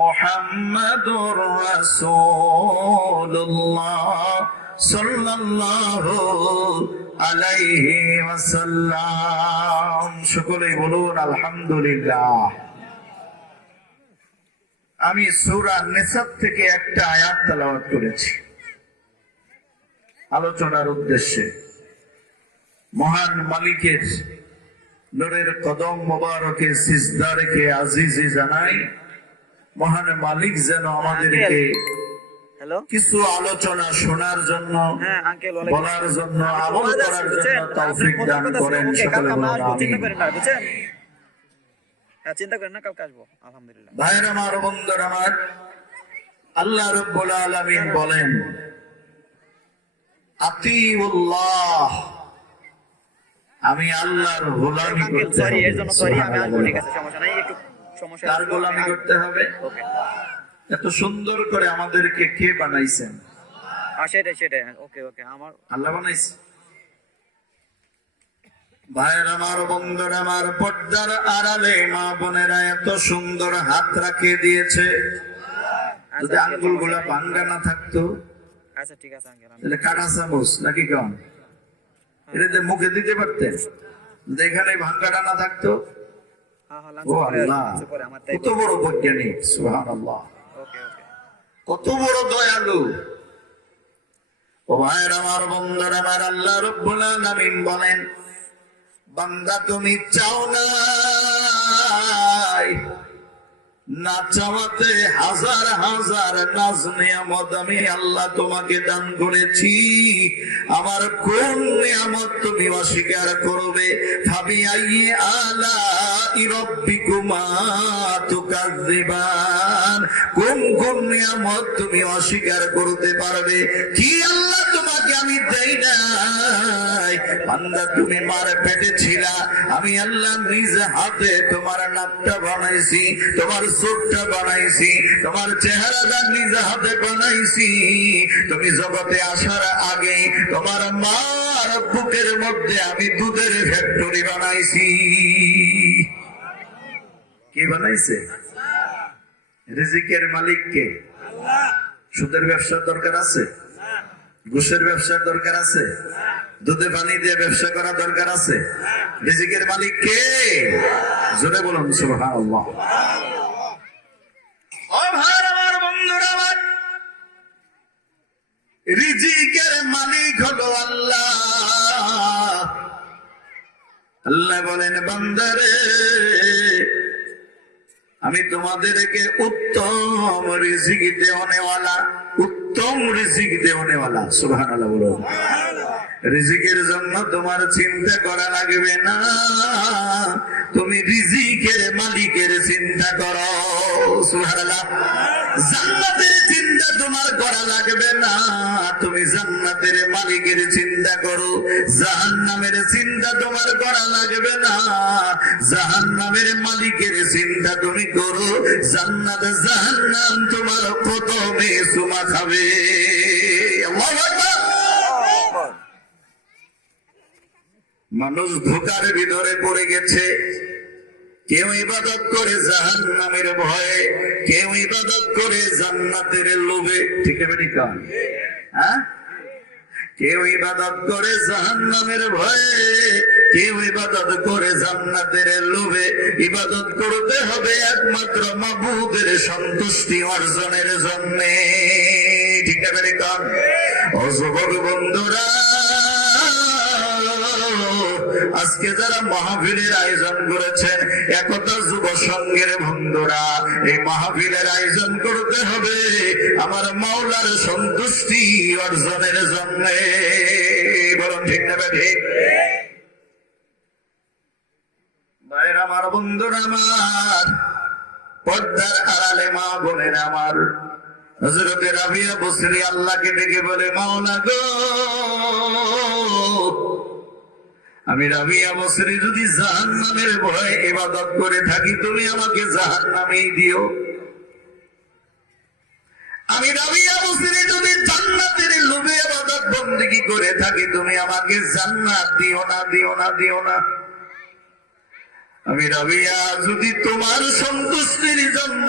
মুহাম্মাদুর রাসূলুল্লাহ সাল্লাল্লাহু আলাইহি ওয়াসাল্লাম। সকলেই বলুন আলহামদুলিল্লাহ। আমি সূরা নিসা থেকে একটা আয়াত তেলাওয়াত করেছি আলোচনার উদ্দেশ্যে। মহান মালিকের নূরের কদম মোবারকে সিজদা রেখে আজিজি জানাই, মহান মালিক যেন আমাদেরকে কিছু আলোচনা শোনার জন্য, বলার জন্য, আমল করার জন্য তৌফিক দান করেন। সকলে বলুন আমিন। চিন্তা করেন না, কালকে আসবো আলহামদুলিল্লাহ। ভাইরা আমার, বন্ধুরা আমার, আল্লাহ রাব্বুল আলামিন বলেন আতিউল্লাহ, আমি আল্লাহর গোলামি করতে হবে। এর জন্য সরি, আমি আসবো, ঠিক আছে, সমস্যা নাই, একটু সমস্যা। তার গোলামি করতে হবে। ওকে। এত সুন্দর করে আমাদেরকে কে বানাইছেন? সেটাই, ওকে ওকে, আমার আল্লাহ বানাইছে। ভাইয়ের আমার, বন্ধুরা আমার, পর্দার আড়ালে মা বোনেরা এত সুন্দর হাত রাখিয়ে দিয়েছে। যদি আঙ্গুল গুলা ভাঙ্গা না থাকতো, আচ্ছা ঠিক আছে আঙ্কেল, তাহলে কাটা চামচ নাকি কম এটাতে মুখে দিতে পারতেন। যদি এখানে ভাঙ্গাটা না থাকতো, ও আল্লাহ, কত বড় বৈজ্ঞানিক, সুবহানাল্লাহ, কত বড় দয়ালু। ও ভাইয়ের আমার, বন্ধুরা আমার, আল্লাহ রাব্বুল আলামিন বলেন বান্দা তুমি চাও না চাওয়াতে হাজার হাজার নাজ নিয়ামত আমি আল্লাহ তোমাকে দান করেছি। আমার কোন নিয়ামত তুমি অস্বীকার করবে? ফাবিআইয়ি আলাই রাব্বিকুমা তুকাযযিবান, কোন কোন নিয়ামত তুমি অস্বীকার করতে পারবে? কি আল্লাহ তোমাকে আমি দেই নাই? বান্দা তুমি মার পেটে ছিলা, আমি আল্লাহ নিজ হাতে তোমার নাকটা বানাইছি, তোমার চোখটা বানাইছি, তোমার চেহারাটা নিজ হাতে বানাইছি। তুমি জগতে আসার আগে তোমার মার বুকের মধ্যে আমি দুধের ফ্যাক্টরি বানাইছি। কে বানাইছে? রিজিকের মালিক কে? সুদের ব্যবসার দরকার আছে? ঘুষের ব্যবসার দরকার আছে? দুধে পানি দিয়ে ব্যবসা করা দরকার আছে? রিজিকের মালিক কে? জোরে বলুন সুবহানাল্লাহ। ও ভাই আমার, বন্ধুরা আমার, রিজিকের মালিক হলো আল্লাহ। আল্লাহ বলেন বান্দারে, আমি তোমাদেরকে উত্তম রিজিক দেওয়ানেওয়ালা, উত্তম রিজিক দেওয়ানেওয়ালা। সুবহানাল্লাহ বলুন। রিজিকের জন্য তোমার চিন্তা করা লাগবে না, তুমি রিজিকের মালিকের চিন্তা করো। সুবহানাল্লাহ। জান্নাতের চিন্তা তোমার করা লাগবে না, তুমি জান্নাতের মালিকের চিন্তা করো। জাহান্নামের চিন্তা তোমার করা লাগবে না, জাহান্নামের মালিকের চিন্তা তুমি করো। জান্নাত জাহান্নাম তোমার কদমে চুমা খাবে। আল্লাহু আকবার। মানুষ ধোঁকার ভিতরে পড়ে গেছে। কেউ ইবাদত করে জাহান্নামের ভয়ে, কেউ ইবাদত করে জান্নাতের লোভে। ঠিক আছে ঠিক আছে, হ্যাঁ? কেউ ইবাদত করে জাহান্নামের ভয়ে, কেউ ইবাদত করে জান্নাতের লোভে। ইবাদত করতে হবে একমাত্র মাবুদের সন্তুষ্টি অর্জনের জন্য। ঠিক আছে ঠিক আছে। ও যুবক বন্ধুরা, আজকে যারা মাহফিলের আয়োজন করেছেন, একতা যুব সংঘের বন্ধুরা, এই মাহফিলের আয়োজন করতে হবে আমার মাওলার সন্তুষ্টি অর্জনের জন্য। বরং ঠিক নেবে ঠিক? ভাইরা আমার, বন্ধুরা আমার, পর্দার আড়ালে মা বোনেরা আমার, হযরতে রাবিয়া বসরি আল্লাহকে ডেকে বলে, মাওলা গো, আমি রাবিয়া বসরি যদি জাহান্নামের ভয়ে ইবাদত করে থাকি, তুমি আমাকে জাহান্নামেই দিও। আমি রাবিয়া বসরি যদি জান্নাতের লোভে ইবাদত বندگی করে থাকি, তুমি আমাকে জান্নাত দিও না, দিও না, দিও না। আমি রাবিয়া যদি তোমার সন্তুষ্টির জন্য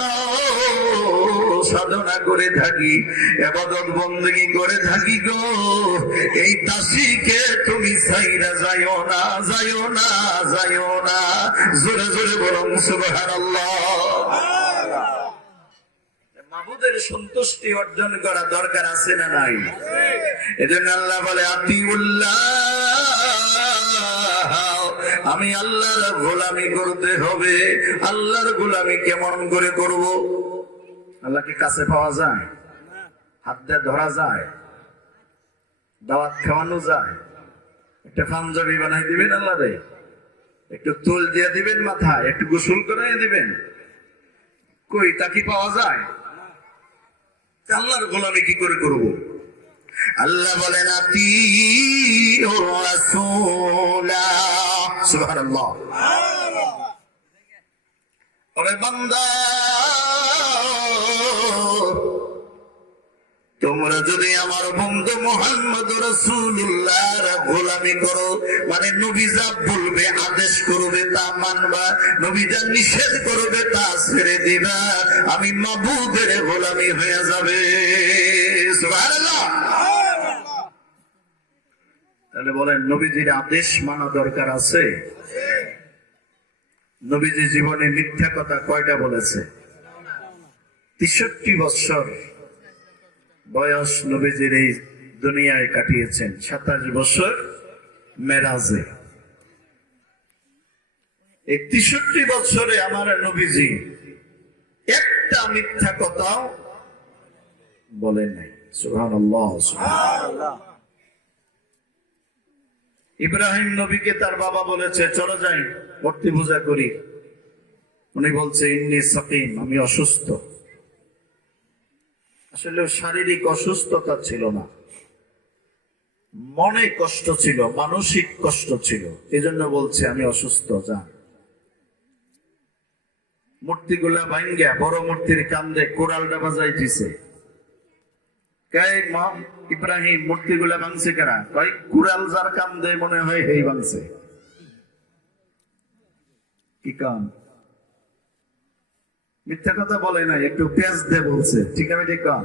সাধনা করে থাকি, ইবাদত বندگی করে থাকি গো, এই দাসীকে তুমি ছাইরা যাইও না, যাইও না, যাইও না। জোরে জোরে বলুন সুবহানাল্লাহ। মাবুদের সন্তুষ্টি অর্জন করা দরকার আছে না নাই? এজন্য আল্লাহ বলে আতিউল্লাহ, আমি আল্লাহর গোলামি করতে হবে। আল্লাহর গোলামি কেমন করে করব? আল্লাহকে কাছে পাওয়া যায়? হাত দিয়ে ধরা যায়? দাওয়াত খাওয়ানো যায়? একটা পাঞ্জাবি বানাই দিবেন আল্লাহরে, একটু তুল দিয়ে দিবেন মাথায়, একটু গোসল করাই দিবেন, কই তা কি পাওয়া যায়? আল্লাহর গোলামি কি করে করব? আল্লাহ বলেন আতিউর রাসূলা, সুবহানাল্লাহ। ওরে বান্দা, তোমরা যদি আমার বন্ধু মুহাম্মদ রাসূলুল্লাহর গোলামি করো, মানে নবী যা বলবে, আদেশ করবে তা মানবা, নবী যা নিষেধ করবে তা ছেড়ে দিবা, আমি মাবুদের গোলামি হয়ে যাবে। সুবহানাল্লাহ। তাহলে বলেন নবীজির আদেশ মানা দরকার আছে? নবীজি জীবনে মিথ্যা কথা কয়টা বলেছে? 63 বছর বয়স নবীজির এই দুনিয়ায় কাটিয়েছেন, 27 বছর মেরাজে। এই 63 বছরে আমার নবীজি একটা মিথ্যা কথাও বলেন নাই। সুবহানাল্লাহ, সুবহানাল্লাহ। ইব্রাহিম নবীকে তার বাবা বলেছে চলো যাই মূর্তি পূজা করি, উনি বলছে ইন্নী সাকিম, আমি অসুস্থ। আসলে শারীরিক অসুস্থতা ছিল না, মনে কষ্ট ছিল, মানসিক কষ্ট ছিল, এই জন্য বলছে আমি অসুস্থ। যান। মূর্তিগুলা ভাঙ্গা বড় মূর্তির কান্দে কোরালটা বাজাইতেছে। ইব্রাহিম মূর্তিগুলা ভাঙছে কারা? কয় কুড়াল যার কান্দে মনে হয় এই ভাঙছে। কি কাম? মিথ্যা কথা বলে নাই, একটু পেঁচ দে বলছে। ঠিক আছে, ঠিক কাম।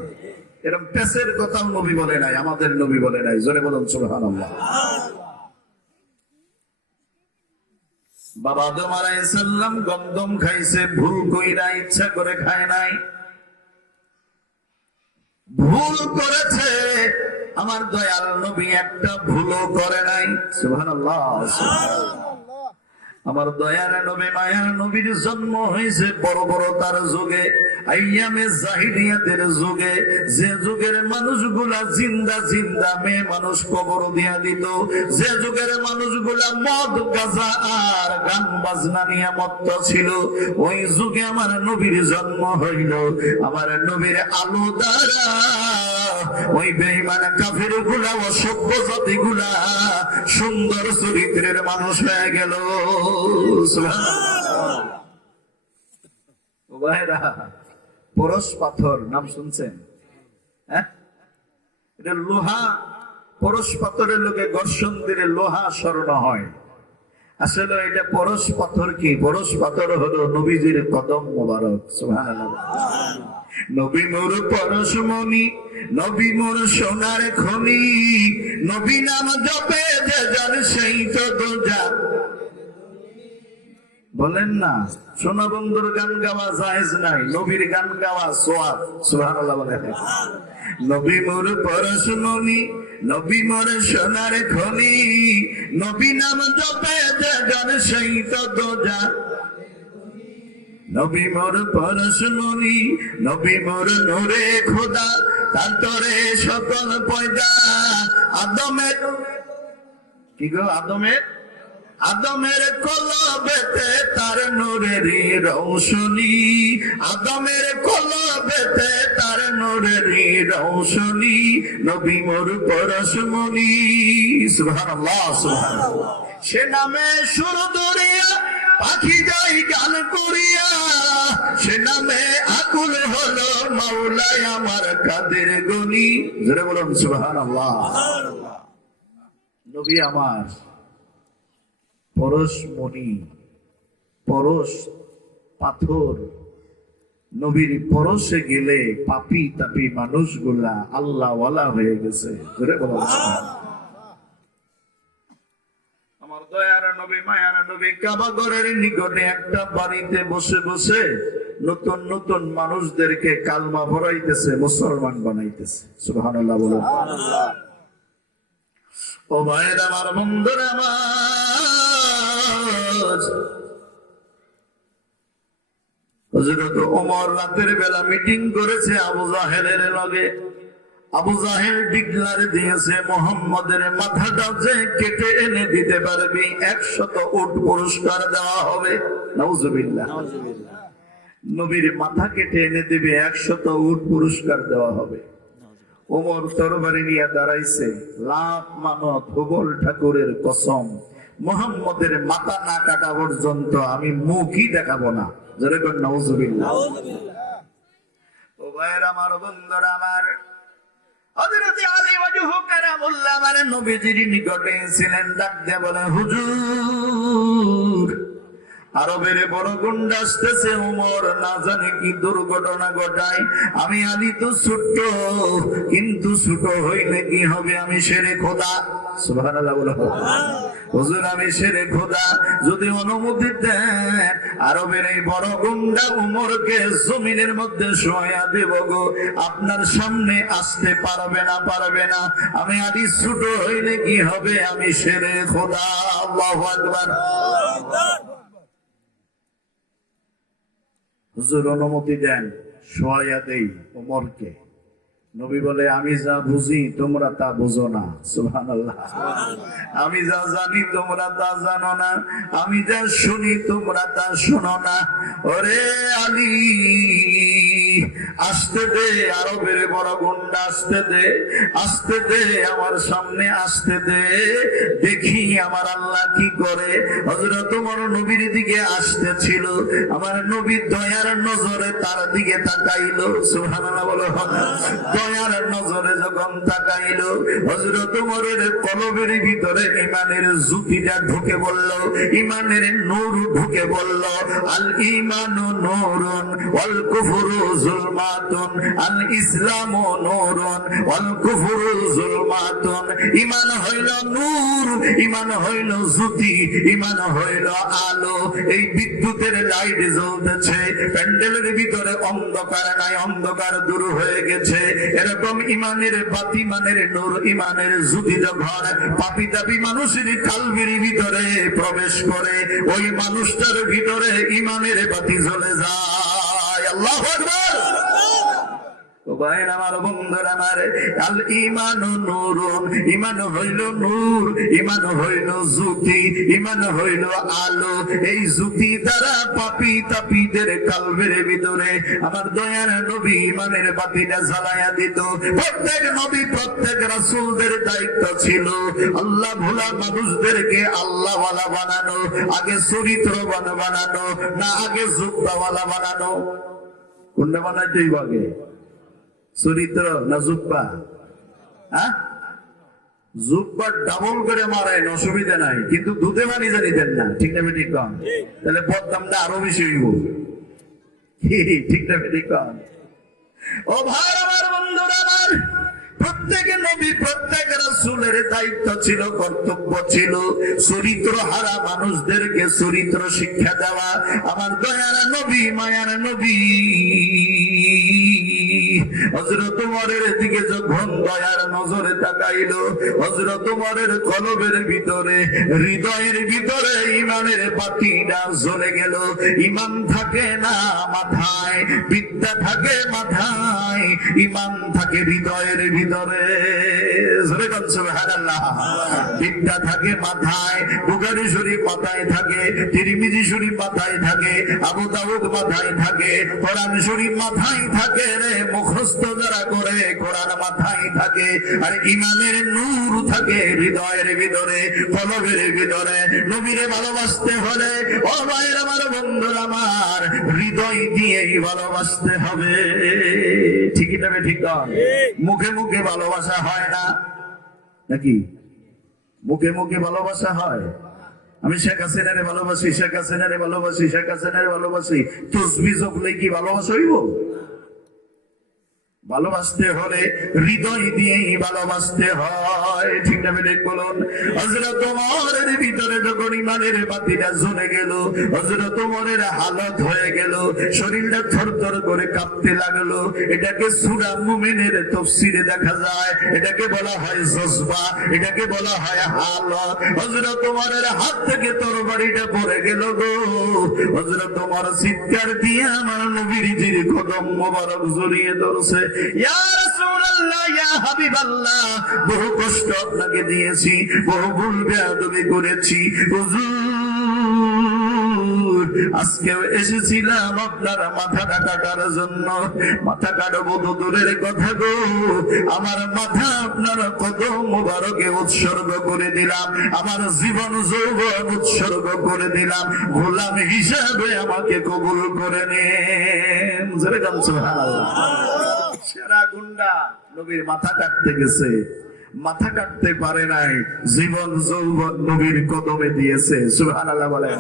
এরকম পেঁচের কথা নবী বলে নাই, আমাদের নবী বলে নাই। জোরে বলুন সুবহানাল্লাহ। বাবা আদম আলাইহিস সালাম গন্ধম খাইছে, ভুল কইরা, ইচ্ছা করে খায় নাই, ভুল করেছে। আমার দয়াল নবী একটা ভুলও করে নাই। সুবহানাল্লাহ, সুবহানাল্লাহ। আমার দয়ার নবী, মায়ার নবীর জন্ম হয়েছে বড় বড় তার যুগে, আইয়ামে জাহিলিয়াতের যুগে, যে যুগের মানুষগুলা জিন্দা জিন্দা মেয়ে মানুষ কবর দিয়া দিত, যে যুগের মানুষগুলা মদ গাঁজা আর গান বাজনা নিয়ে মত্ত ছিল, ওই যুগে আমার নবীর জন্ম হইল। আমার নবীর আলো দ্বারা ওই বেঈমান কাফের গুলা, অসভ্য জাতি গুলা সুন্দর চরিত্রের মানুষ হয়ে গেল। পরশ পাথর নাম শুনছেন? হ্যাঁ, এটা লোহা। পরশ পাথরের লোকে ঘর্ষণ দিলে লোহা স্বর্ণ হয়। আসলে এটা পরশ পাথর কি? পরশ পাথর হলো নবীজির কদম মোবারক। সুবহানাল্লাহ। নবী মোর পরশমণি, নবী মোর সোনার খনি, নবী নাম জপে যে জন সেই তো দোজা। বলেন না সোনা বন্ধুর গান গাওয়া জায়েজ নাই, নবীর গান গাওয়া সোয়াব। সুবহানাল্লাহ বলেন। নবী মোর পরশমণি, নবী মোর সোনার খনি, নবী নাম জপে যে জন সেই তো দোজা। নবী মোর পরশমণি, নবী মোর নূরে খোদা, তার তরে সকল পয়দা। আদমের কি গো? আদমের কলবেতে তার নূরেরই রৌশনী, আদমের কলবেতে তার নূরেরই রৌশনী, নবী মোর পরশমণি। সুবহানাল্লাহ, সুবহানাল্লাহ। সে নামে সুর দরিয়া, পাখি যাই গান করিয়া, সে নামে আকুল হলো মাওলায় আমার কাদের গনি। জোরে বলুন সুবহানাল্লাহ। নবী আমার পরশমণি, পরশ পাথর, নবীর পরশে গেলে পাপি তাপি মানুষগুলা আল্লাহওয়ালা হয়ে গেছে। জোরে বলো সুবহানাল্লাহ। আমার দয়ার নবী মায়ার নবী কাবা ঘরের নিকটে একটা বাড়িতে বসে বসে নতুন নতুন মানুষদেরকে কালমা ভরাইতেছে, মুসলমান বানাইতেছে। সুবহানাল্লাহ বলো। ও ভাইয়ের আমার, বন্ধুরা আমার, হযরত ওমর রাতের বেলা মিটিং করেছে আবু জাহেলের লগে। আবু জাহেল ডিক্লার দিয়েছে, মোহাম্মদের মাথাটা যে কেটে এনে দিতে পারবি 100 উট পুরস্কার দেওয়া হবে। নাউজুবিল্লাহ। নবীর মাথা কেটে এনে দিবে 100 উট পুরস্কার দেওয়া হবে। ওমর তরবারি নিয়ে দাঁড়াইছে, লাখ মানত হুবল ঠাকুরের কসম, মোহাম্মদের মাথা না কাটা পর্যন্ত আমি মুখই দেখাবো না। জোরে কোন নাউজুবিল্লাহ। ও ভাইয়ের আমার, বন্ধুরা আমার, হযরত আলী ওয়াজহু কারামুল্লাহ মানে নবীজির নিকটে ছিলেন। ডাক দিয়ে বলে, হুজুর, আরবের বড় গুন্ডা আসতেছে, ওমর না জানে কি দুর্ঘটনা ঘটায়। আমি আলী তো ছোট্ট, কিন্তু ছোট হইলে কি হবে, আমি শেরে খোদা। সুবহানাল্লাহ বলো। হুজুর, আমি শেরে খোদা, যদি অনুমতি দেন আরবের এই বড় গুন্ডা উমরকে জমিনের মধ্যে শোয়া দেব গো। আপনার সামনে আসতে পারবে না, পারবে না। আমি আলী ছোট হইলে কি হবে, আমি শেরে খোদা। আল্লাহু আকবার। হুজুর অনুমতি দেন, শোয়া দেই ওমরকে। নবী বলে, আমি যা বুঝি তোমরা তা বুঝো না। সুবহানাল্লাহ। আমি যা জানি তোমরা তা জানো না, আমি যা শুনি তোমরা তা শোনো না। ওরে আলী, আসতে দে, আরবের বড় গুন্ডা আসতে দে, আসতে দে, আমার সামনে আসতে দে, দেখি আমার আল্লাহ কি করে। হযরত ওমর নবীর দিকে আসতেছিল, আমার নবী দয়ার নজরে তার দিকে তাকাইলো। সুবহানাল্লাহ বলো। দয়ার নজরে যখন তাকাইলো, হযরত ওমরের কলবের ভিতরে ইমানের জ্যোতিটা ঢুকে বলল, ইমানের নূর ঢুকে বলল, আল ঈমানু নূরুন ওয়াল কুফরু যুলমাতুন, আল ইসলামু নূরুন ওয়াল কুফরু যুলমাতুন। ঈমান হইল নূর, ঈমান হইল জ্যোতি, ঈমান হইল আলো। এই বিদ্যুতের লাইট জ্বলতেছে, প্যান্ডেলের ভিতরে অন্ধকার নাই, অন্ধকার দূর হয়ে গেছে। এরকম ইমানের বাতি, ইমানের নূর, ইমানের জ্যোতি যখন পাপী তাপী মানুষের কালবের ভিতরে প্রবেশ করে, ওই মানুষটার ভিতরে ইমানের বাতি জ্বলে যায়। আল্লাহু আকবার। আমার বন্ধুরা আমার, আল ঈমানু নূরুন, ঈমান হইল নূর, ঈমান হইল জ্যোতি, ঈমান হইল আলো। এই জ্যোতি দ্বারা পাপী তাপীদের কালবের ভিতরে আমার দয়ার নবী ঈমানের বাতিটা জ্বালায়া দিত। প্রত্যেক নবী, প্রত্যেক রাসূলদের দায়িত্ব ছিল আল্লাহ ভোলা মানুষদেরকে আল্লাহওয়ালা বানানো। আগে চরিত্রবান বানানো না, আগে জুব্বাওয়ালা বানানো? কোনটা বানাইতেই আগে, চরিত্র না জুব্বা? হ্যাঁ, জুব্বা ডাবল করে মারেন, অসুবিধা নাই, কিন্তু দুধে পানি জানি দেন না। ঠিক না ঠিক কম? তাহলে বদনামটা আরো বেশি হইব। ঠিক না ঠিক কম? ও ভাই আমার, বন্ধুরা আমার, প্রত্যেক নবী, প্রত্যেক রাসূলের দায়িত্ব ছিল, কর্তব্য ছিল চরিত্র হারা মানুষদেরকে চরিত্র শিক্ষা দেওয়া। আমার দয়ার নবী, মায়ার নবী হযরত ওমরের দিকে যখন দয়ার নজরে তাকাইলো, হযরত ওমরের কলবের ভিতরে, হৃদয়ের ভিতরে ঈমানের বাতিটা জ্বলে গেল। ঈমান থাকে না মাথায়, বিদ্যা থাকে মাথায়, ঈমান থাকে হৃদয়ের ভিতরে। সুবহানাল্লাহ। বিদ্যা থাকে মাথায়, বুখারী শরীফ মাথায় থাকে, তিরমিজি শরীফ মাথায় থাকে, আবু দাউদ মাথায় থাকে, কোরআন শরীফ মাথায় থাকে রে। মুখস্থ যারা করে কোরআন মাথায় থাকে, আর ঈমানের নূর থাকে হৃদয়ের ভিতরে, কলবের ভিতরে। নবীরে ভালোবাসতে হলে, ও ভাইয়ের আমার, বন্ধুরা আমার, হৃদয় দিয়েই ভালোবাসতে হবে। ঠিকই তবে ঠিক নয়? মুখে মুখে ভালোবাসা হয় না নাকি? মুখে মুখে ভালোবাসা হয়, আমি শেখ হাসিনারে ভালোবাসি, শেখ হাসিনারে ভালোবাসি, শেখ হাসিনারে ভালোবাসি, তসবিহ জপলে কি ভালোবাসা হইব? ভালোবাসতে হলে হৃদয় দিয়েই ভালোবাসতে হয়, ঠিক না বেঠিক বলুন? হযরত ওমরের ভিতরে যখন ইমানের বাতিটা জ্বলে গেল, হযরত ওমরের হালত হয়ে গেল, শরীরটা থরথর করে কাঁপতে লাগলো। এটাকে সূরা মুমিনের তাফসীরে দেখা যায়, এটাকে বলা হয় জজবা, এটাকে বলা হয় হালত। হযরত ওমরের হাত থেকে তরবারিটা পড়ে গেল গো। হযরত ওমর চিৎকার দিয়ে আমার নবীর জির কদম মোবারক জড়িয়ে ধরছে, ইয়া রাসূলুল্লাহ, ইয়া হাবিবাল্লাহ, বহু কষ্ট আপনাকে দিয়েছি, বহু ভুল বেয়াদবি করেছি হুজুর, আজকেও এসেছিলাম আপনার মাথাটা কাটার জন্য। মাথা কাটবো তো দূরের কথা গো, আমার মাথা আপনার কদম মোবারকে উৎসর্গ করে দিলাম, আমার জীবন যৌবন উৎসর্গ করে দিলাম, গোলাম হিসাবে আমাকে কবুল করে নেন। যেরকম সুবহানাল্লাহ। সেরা গুন্ডা নবীর মাথা কাটতে গেছে, মাথা কাটতে পারে নাই, জীবন যৌবন নবীর কদমে দিয়েছে। সুবহানাল্লাহ বলেন।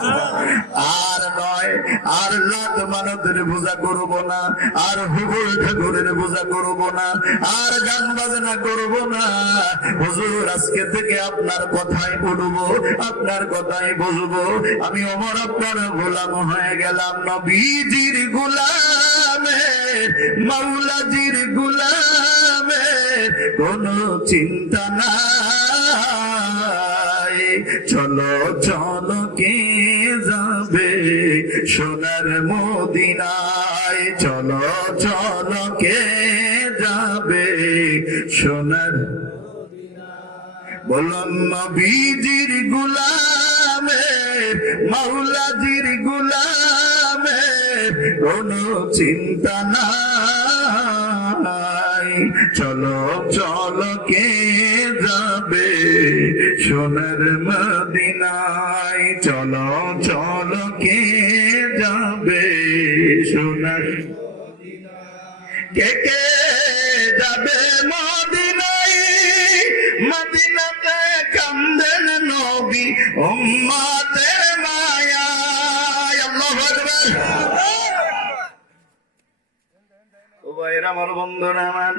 আর নয়, আর লাত মানতের বোঝা করব না, আর হুবুল ঠাকুরের বোঝা করব না, আর গান বাজনা করব না হুজুর, আজকে থেকে আপনার কথাই বলবো, আপনার কথাই বুঝবো। আমি ওমর আপনার গোলাম হয়ে গেলাম, নবীজির গোলামের, মাওলাজির গোলামের কোনো চিন্তা নাই। চলো চলো কে যাবে সোনার মদিনায়, চলো চলো কে যাবে সোনার, বলুন নবীজির গোলামের, মাওলাজির গোলামের কোনো চিন্তা নাই। চলো চলো কে যাবে সোনার মদিনায়, চলো চলো কে যাবে সোনার, কে কে যাবে মদিনায়, মদিনাতে কান্দেন নবী উম্মতের মায়ায়। আল্লাহু আকবার। ও ভাইরা আমার, বন্ধুরা আমার,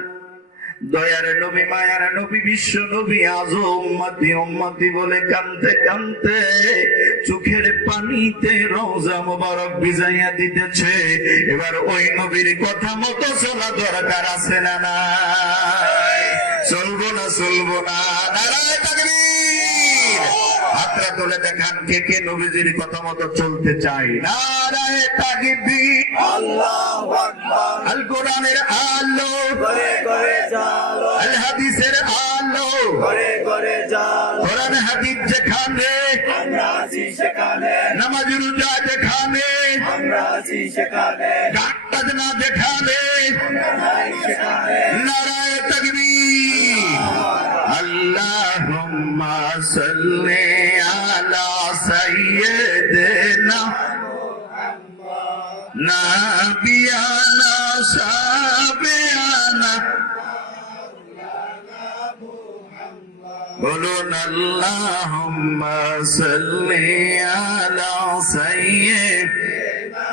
দয়ার নবী, মায়ার নবী, বিশ্ব নবী আজ উম্মতি উম্মতি বলে কানতে কানতে চোখের পানিতে রওজা মোবারক ভিজাইয়া দিতেছে। এবার ওই নবীর কথা মতো চলা দরকার আছে না নাই? চলবো না চলবো না? নারায়ে তাকবীর। হাতটা তুলে দেখান কে কে নবীজির কথা মতো চলতে চাই। নারায়ে তাকবীর। আল্লাহু আকবার। আল কোরআনের আলো করে করে জালো, আল হাদিসের আলো করে করে জালো, কোরআন হাদিস যেখানে আমরা আছি সেখানে, নামাজ রোজা যেখানে, আমরা আছি সেখানে, গান বাজনা যেখানে, আমরা নাই সেখানে। নারায়ে তাকবীর। আল্লাহুম্মা সাল্লি আলা সাইয়্যিদিনা নাবিয়ানা শাফিয়ানা, বলুন আল্লাহুম্মা সাল্লি আলা সাইয়্যিদিনা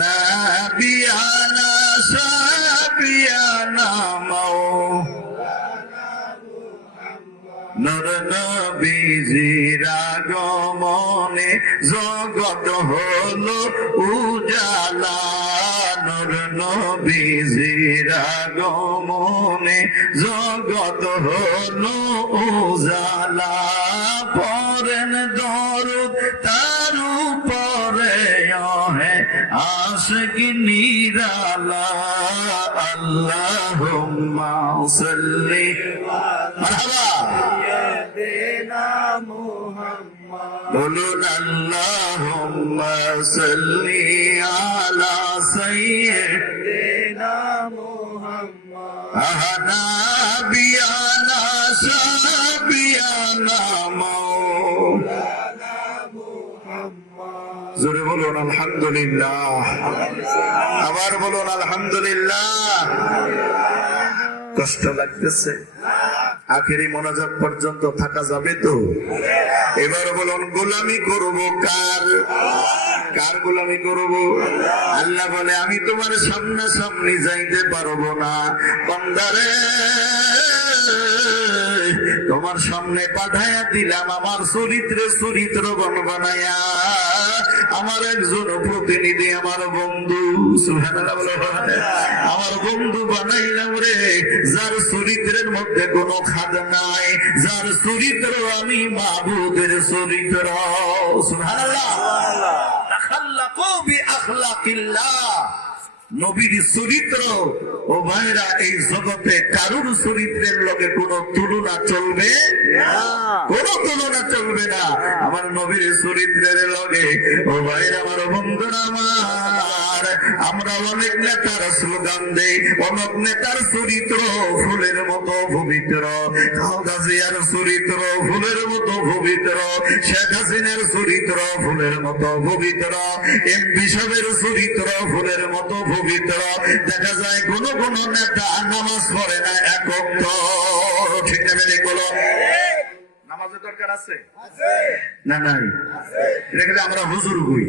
নাবিয়ানা শাফিয়ানা নর নবীজির আগমনে জগৎ হলো উজালা, নর নবীজির আগমনে জগৎ হলো উজালা। পরেন দরুদ তার উপরে হে আশিক নিরালা, আল্লাহুম্মা সাল্লি মারহাবা। সাইয়্যিদিনা মুহাম্মদ, বলুন আল্লাহুম্মা সাল্লি আলা সাইয়্যিদিনা সাইয়্যিদিনা মুহাম্মদ, নাবিয়ানা শাফিয়ানা মাওলানা মুহাম্মদ। জোরে বলুন আলহামদুলিল্লাহ। আবার বলুন আলহামদুলিল্লাহ। কষ্ট লাগতেছে? আখেরি মোনাজাত পর্যন্ত থাকা যাবে তো? এবার বলুন, গোলামি করব কার? কার গোলামি করব? আল্লাহ বলে, আমি তোমার সামনাসামনি যাইতে পারবো না বান্দারে, তোমার সামনে পাঠাইয়া দিলাম আমার চরিত্রবান বানাইয়া, আমার একজন প্রতিনিধি, আমার বন্ধু, সুবহানাল্লাহ বলে, আমার বন্ধু বানাইলাম রে, যার চরিত্রের মধ্যে কোনো খাদ নাই, যার চরিত্র আমি মাবুদের চরিত্র। সুবহানাল্লাহ। তাখাল্লাকু বিআখলাকিল্লাহ, নবীর চরিত্র ও ভাইরা এই জগতে কারুর চরিত্রের লগে কোনো তুলনা চলবে না, কোনো তুলনা চলবে না আমার নবীর চরিত্রের লগে। ও ভাইরা, আমার বন্ধুরা আমার, আমরা অনেক নেতার স্লোগান দেই, অনেক নেতার চরিত্র ফুলের মতো পবিত্র, খালেদা জিয়ার চরিত্র ফুলের মতো পবিত্র, শেখ হাসিনার চরিত্র ফুলের মতো পবিত্র, এমপি সাহেবের চরিত্র ফুলের মতো পবিত্র। দেখা যায় কোন কোন নেতা নামাজ পড়ে না এক ওয়াক্ত, ঠিক না বেঠিক বলো? নামাজের দরকার আছে না? নাই। এটা আমরা হুজুর হই,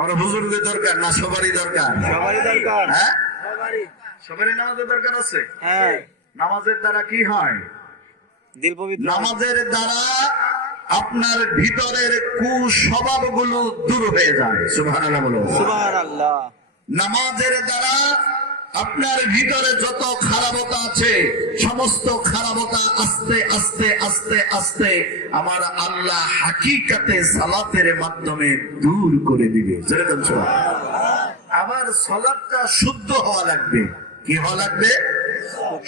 আমরা হুজুরদের দরকার না সবারই দরকার? সবারই দরকার। হ্যাঁ, সবারই নামাজের দরকার আছে। হ্যাঁ, নামাজের দ্বারা কি হয়? দিল পবিত্র। নামাজের দ্বারা আপনার ভিতরের কুস্বভাব গুলো দূর হয়ে যায়। সুবহানাল্লাহ বলো। সুবহানাল্লাহ। নামাজের দ্বারা আপনার ভিতরে যত খারাপতা আছে, সমস্ত খারাপতা আস্তে আস্তে আস্তে আস্তে আমার আল্লাহ হাকিকাতে সালাতের মাধ্যমে দূর করে দিবে। যেরকম আবার সালাতটা শুদ্ধ হওয়া লাগবে। কি হওয়া লাগবে?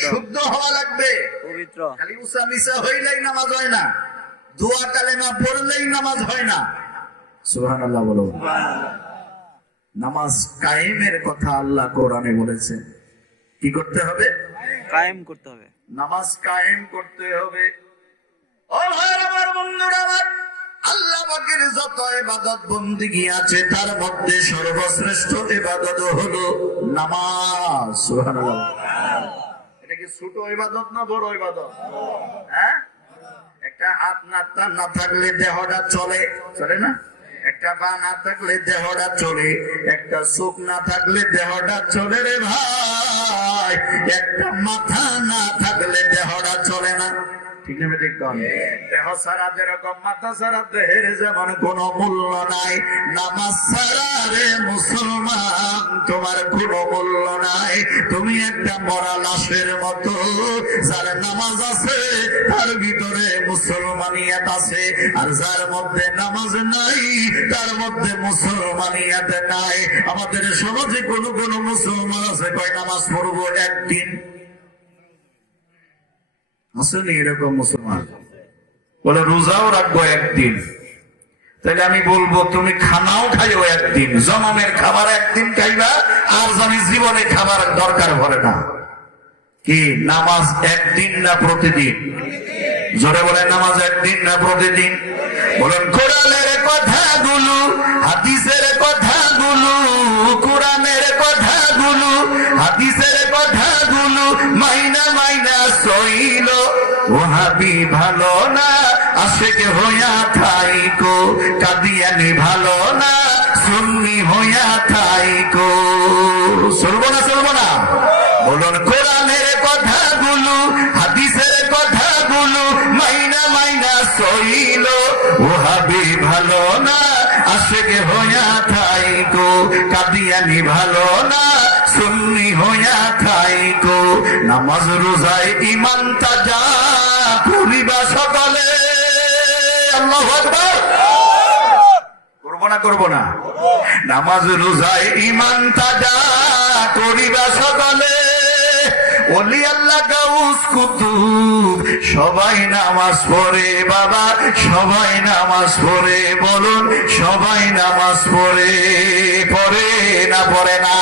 শুদ্ধ হওয়া লাগবে। পবিত্র। খালি উসা মিসা হইলেই নামাজ হয় না, দোয়া কালেমা পড়লেই নামাজ হয় না। সুবহানাল্লাহ বলো। নামাজ কায়েমের কথা আল্লাহ কোরআনে বলেছেন। কি করতে হবে? কায়েম করতে হবে। নামাজ কায়েম করতে হবে। ও ভাইরা আমার, বন্ধুরা আমার, আল্লাহ পাকের যত ইবাদত বন্দেগী আছে তার মধ্যে সর্বশ্রেষ্ঠ ইবাদত হলো নামাজ। সুবহানাল্লাহ। এটা কি ছোট ইবাদত না বড় ইবাদত? হ্যাঁ, একটা হাত না থাকলে দেহটা চলে না, একটা পা না থাকলে দেহটা চলে, একটা চোখ না থাকলে দেহটা চলে রে ভাই, একটা মাথা না থাকলে দেহটা চলে না। ঠিক না ঠিক? দেহ ছাড়া যেরকম মাথা ছাড়া দেহের যেমন কোনো মূল্য নাই, নামাজ ছাড়া রে মুসলমান তোমার কোনো মূল্য নাই। তুমি একটা মরা লাশের মতো, যার নামাজ আছে তার ভিতরে মুসলমানিয়াত আছে, আর যার মধ্যে নামাজ নাই তার মধ্যে মুসলমানিয়াত নাই। আমাদের সমাজে কোন কোন মুসলমান আছে কয় নামাজ পড়বো একদিন, আসলে এরকম মুসলমান বলে রোজাও রাখবো একদিন। তাহলে আমি বলবো তুমি খানাও খাইও একদিন, জমামের খাবার একদিন খাইবা, আর জানি জীবনে খাবার দরকার পড়ে না। কি নামাজ একদিন না প্রতিদিন? জোরে বলে নামাজ একদিন না প্রতিদিন? বলেন কোরআনের কথাগুলো, হাদিসের কথাগুলো, কোরআনের কথাগুলো, হাদিসের কথাগুলো মাইনা মাইনা সইল, ওহাবি ভালো না আশেক হইয়া থাইকো, কাদিয়ানি ভালো না সুন্নি হইয়া থাইকো। চলবো না? চলবো না? বলুন কোরআনের কথাগুলো, হাদিসের কথাগুলো মাইনা মাইনা সইল, ওহাবি ভালো না আশেক হইয়া থাইকো, কাদিয়ানি ভালো না সুন্নি হইয়া থাইকো। নামাজ রোজায় ইমান তাজা করিবা সকলে। আল্লাহু আকবার। করবো না? করবো না? নামাজ রোজায় ইমান তাজা করিবা সকলে। ওলি আল্লাহ গাউস কুতুব সবাই নামাজ পড়ে বাবা, সবাই নামাজ পড়ে। বলুন সবাই নামাজ পড়ে? পড়ে না পড়ে না?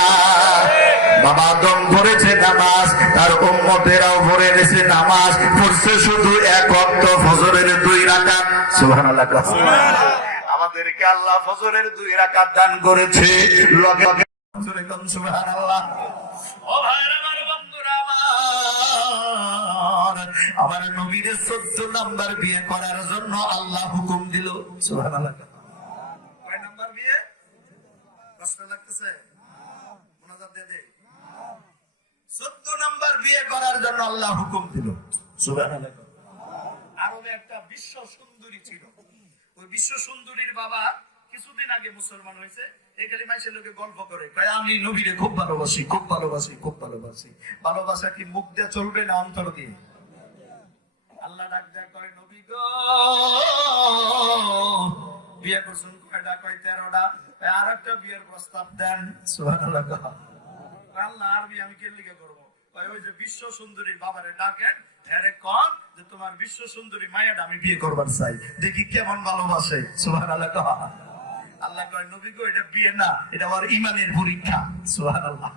বাবা আদম পড়েছে নামাজ, তার উম্মতেরাও পড়ে গেছে নামাজ, পড়ছে শুধু এক ওয়াক্ত ফজরের 2 রাকাত। সুবহানাল্লাহ। আমাদেরকে আল্লাহ ফজরের 2 রাকাত দান করেছে। লগে লগে সুবহানাল্লাহ। ও ভাইরা আমার, বন্ধুরা আমার, আমার নবীর 14 নাম্বার বিয়ে করার জন্য আল্লাহ হুকুম দিল। সুবহানাল্লাহ। কয় নাম্বার বিয়ে? কষ্ট লাগতেছে? মুনাজাত দিয়ে দে। 14 নাম্বার বিয়ে করার জন্য আল্লাহ হুকুম দিল। সুবহানাল্লাহ। আরবে একটা বিশ্ব সুন্দরী ছিল। ওই বিশ্ব সুন্দরীর বাবা কিছুদিন আগে মুসলমান হয়েছে। এই খালি মাইসের লোকে গল্প করে, কয় আমি নবীরে খুব ভালোবাসি, খুব ভালোবাসি, খুব ভালোবাসি। ভালোবাসা কি মুখ দিয়ে চলবে না অন্তর দিয়ে? আল্লাহ ডাক দেয়, কয় নবী গো, বিয়ে করছেন কয়টা? কয় 13টা। আর একটা বিয়ের প্রস্তাব দেন। সুবহানাল্লাহ। আল্লাহ আর বিয়ে আমি কে লিখে করবো? কয় ওই যে বিশ্ব সুন্দরীর বাবারে ডাকেন, হ্যারে কন যে তোমার বিশ্ব সুন্দরী মায়াটা আমি বিয়ে করবার চাই, দেখি কেমন ভালোবাসে। সুবহানাল্লাহ। আল্লাহ কয় নবী গো, এটা বিয়ে না, এটা আমার ঈমানের পরীক্ষা। সুবহানাল্লাহ।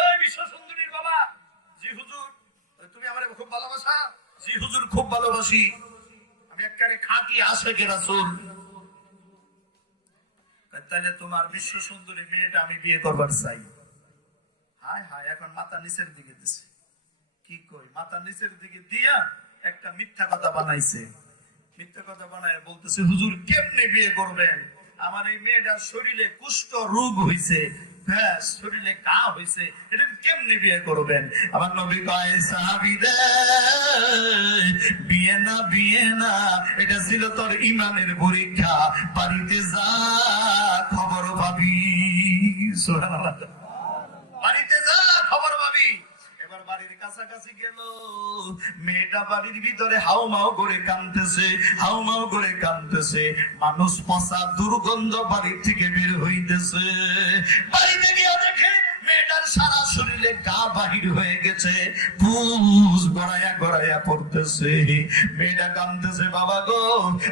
এই বিশ্ব সুন্দরীর বাবা, জি হুজুর, তুমি আমারে খুব ভালোবাসা? জি হুজুর, খুব ভালোবাসি, আমি একেবারে খাঁটি আশিকে রাসূল। তাহলে তোমার বিশ্ব সুন্দরী মেয়েটা আমি বিয়ে করবার চাই। হায় হায়, এখন মাথা নিচের দিকে দিছে। কি কই, মাথা নিচের দিকে দিয়া একটা মিথ্যা কথা বানাইছে। মিথ্যা কথা বানায় বলতেছে, হুজুর কেমনে বিয়ে করবেন? আমার এই মেয়েটার শরীরে কুষ্ঠ রোগ হইছে, হ্যাঁ শরীরে ঘা হইছে, এটা কেমনে বিয়ে করবেন? আমার নবী কয়, সাহাবীদের বিয়ে না, বিয়ে না, এটা ছিল তোর ঈমানের পরীক্ষা, বাড়িতে যা খবর পাবি। সুবহানাল্লাহ। বাড়িতে যা খবর পাবি। এবার বাড়ির কাছাকাছি গেল, মেয়েটা বাড়ির ভিতরে হাউমাউ করে কাঁদতেছে, হাউমাউ করে কাঁদতেছে। মানুষ পচা দুর্গন্ধ বাড়ির থেকে বের হইতেছে। বাড়িতে গিয়ে দেখে মেয়েটার সারা শরীরে গা বাহির হয়ে গেছে, পুজ গড়াইয়া গড়াইয়া পড়তেছে। মেয়েটা কাঁদতেছে, বাবা গো,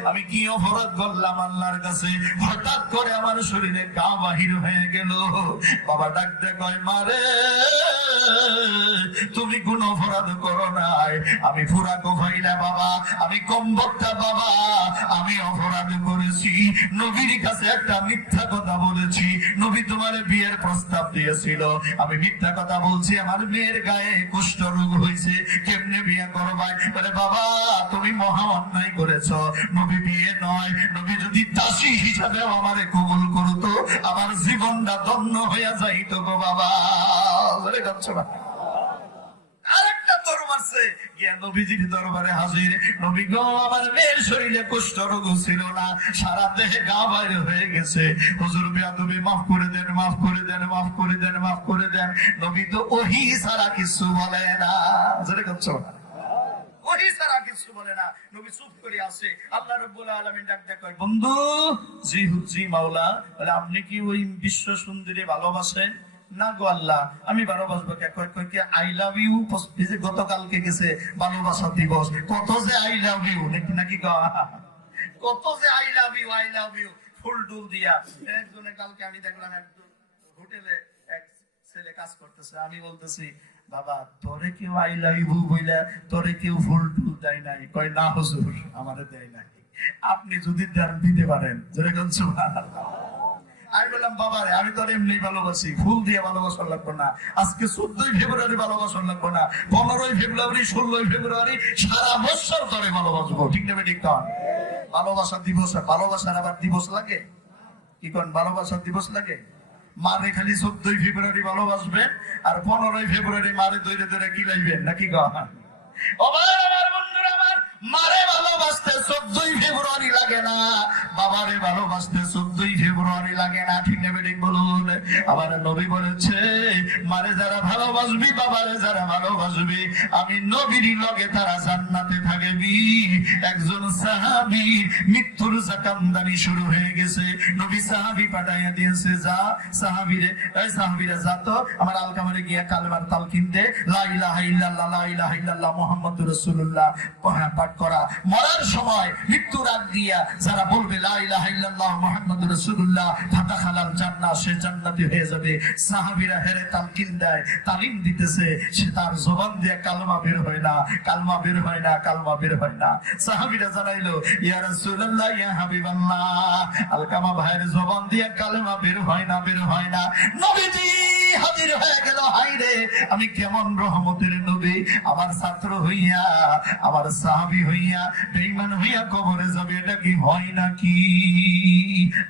আমি কি অপরাধ করলাম আল্লাহর কাছে, হঠাৎ করে আমার শরীরে গা বাহির হয়ে গেল? বাবা ডাকতে কয়, মারে তুমি কোন অপরাধ করো নাই, আমি ফুরা কোফাইলা বাবা, আমি কমবক্তা বাবা, আমি অপরাধ করেছি। নবীর কাছে একটা মিথ্যা কথা বলেছি, নবী তোমার বিয়ের প্রস্তাব দিয়েছিল, আমি মিথ্যা কথা বলছি, আমার মেয়ের গায়ে কুষ্ঠ রোগ হয়েছে, কেমনে বিয়ে করবাই? বলে বাবা তুমি মহা অন্যায় করেছ, নবী বিয়ে নয়, নবী যদি দাসী হিসাবে আমারে কবুল করতো, আমার জীবনটা ধন্য হইয়া যাইতো গো বাবা। বলে গচ্ছ না। আরেকটা তোর মারছে, গিয়া নবীজির দরবারে হাজির। নবী গো, আমার মেয়ের শরীরে কুষ্ঠ রোগ ছিল না, সারা দেহে গা বাইরে হয়ে গেছে, হুজুর বেয়াদবি মাফ করে দেন, মাফ করে দেন, মাফ করে দেন, মাফ করে দেন। নবী তো ওহী ছাড়া কিছু বলে না। জোরে গচ্ছ না। ওহী ছাড়া কিছু বলে না, নবী চুপ করে আছে। আল্লাহ রাব্বুল আলামিন ডাক দেয়, কয় বন্ধু, জি জি মাওলা, বলে আপনি কি ওই বিশ্ব সুন্দরী ভালোবাসেন? না গো আল্লাহ, আমি ভালোবাসবো কে? কয় কয় কি আই লাভ ইউ। এই যে গতকালকে গেছে ভালোবাসা দিবস, কত যে আই লাভ ইউ নাকি নাকি কত যে I love you, I love you ফুল টুল দিয়া। একজনে কালকে আমি দেখলাম একজন হোটেলে এক ছেলে কাজ করতেছে, আমি বলতেছি, বাবা তোরে কেউ আই লাভ ইউ বইলা তোরে কেউ ফুল টুল দেয় নাই? কয় না হুজুর, আমারে দেয় নাই। আপনি যদি দেন দিতে পারেন। যেরকম সুবহানাল্লাহ। আমি বললাম, বাবারে আমি তো এমনি ভালোবাসি, ফুল দিয়ে ভালোবাসার লাগবো না, আজকে 14ই ফেব্রুয়ারি ভালোবাসার লাগবো না, 15ই ফেব্রুয়ারি, 16ই ফেব্রুয়ারি সারা বছর ধরে ভালোবাসবো। ঠিক না ঠিক কন? ভালোবাসার দিবস, ভালোবাসার আবার দিবস লাগে? কি কন, ভালোবাসার দিবস লাগে? মারে খালি 14ই ফেব্রুয়ারি ভালোবাসবেন, আর 15ই ফেব্রুয়ারি মারে ধরে ধরে কিলাইবেন নাকি কন? ও ভাই আমার বন্ধুরা, আমার মারে ভালোবাসতে 14ই ফেব্রুয়ারি লাগে না, বাবারে ভালোবাসতে 14ই ফেব্রুয়ারি লাগে না। ঠিক না ঠিক বলুন? আমার নবী বলেছে, মারে যারা ভালোবাসবি, বাবারে যারা ভালোবাসবি, আমি নবীর লগে তারা জান্নাতে থাকবি। একজন সাহাবী মৃত্যুর জাকামদানি শুরু হয়ে গেছে, নবী সাহাবী পাঠাইয়া দিয়েছে, যা সাহাবীরে, এই সাহাবীরা যা তো আমার আলকামারে গিয়া কালেমার তালকিন দে, লা ইলাহা ইল্লাল্লাহ, লা ইলাহা ইল্লাল্লাহ মুহাম্মাদুর রাসূলুল্লাহ পাঠ করা। মরার সময় মৃত্যুর আগ দিয়া যারা বলবে লা ইলাহা ইল্লাল্লাহ মুহাম্মাদুর মুহাম্মদুর রাসূলুল্লাহ ফাদাখালাল জান্নাহ, সে জান্নাতি হয়ে যাবে। সাহাবীরা হেরে তালকিন দেয়, তালিম দিতেছে, সে তার জবান দিয়ে কালমা বের হয় না, কালমা বের হয় না, কালমা বের হয় না। সাহাবীরা জানাইলো, ইয়া রাসূলুল্লাহ, ইয়া হাবিবাল্লাহ, আলকামা ভাইয়ের জবান দিয়ে কালমা বের হয় না, বের হয় না। নবীজি হাজির হয়ে গেল, হায়রে আমি কেমন রহমতের নবী, আমার ছাত্র হইয়া, আমার সাহাবী হইয়া বেঈমান হইয়া কবরে যাবে, এটা কি হয় নাকি?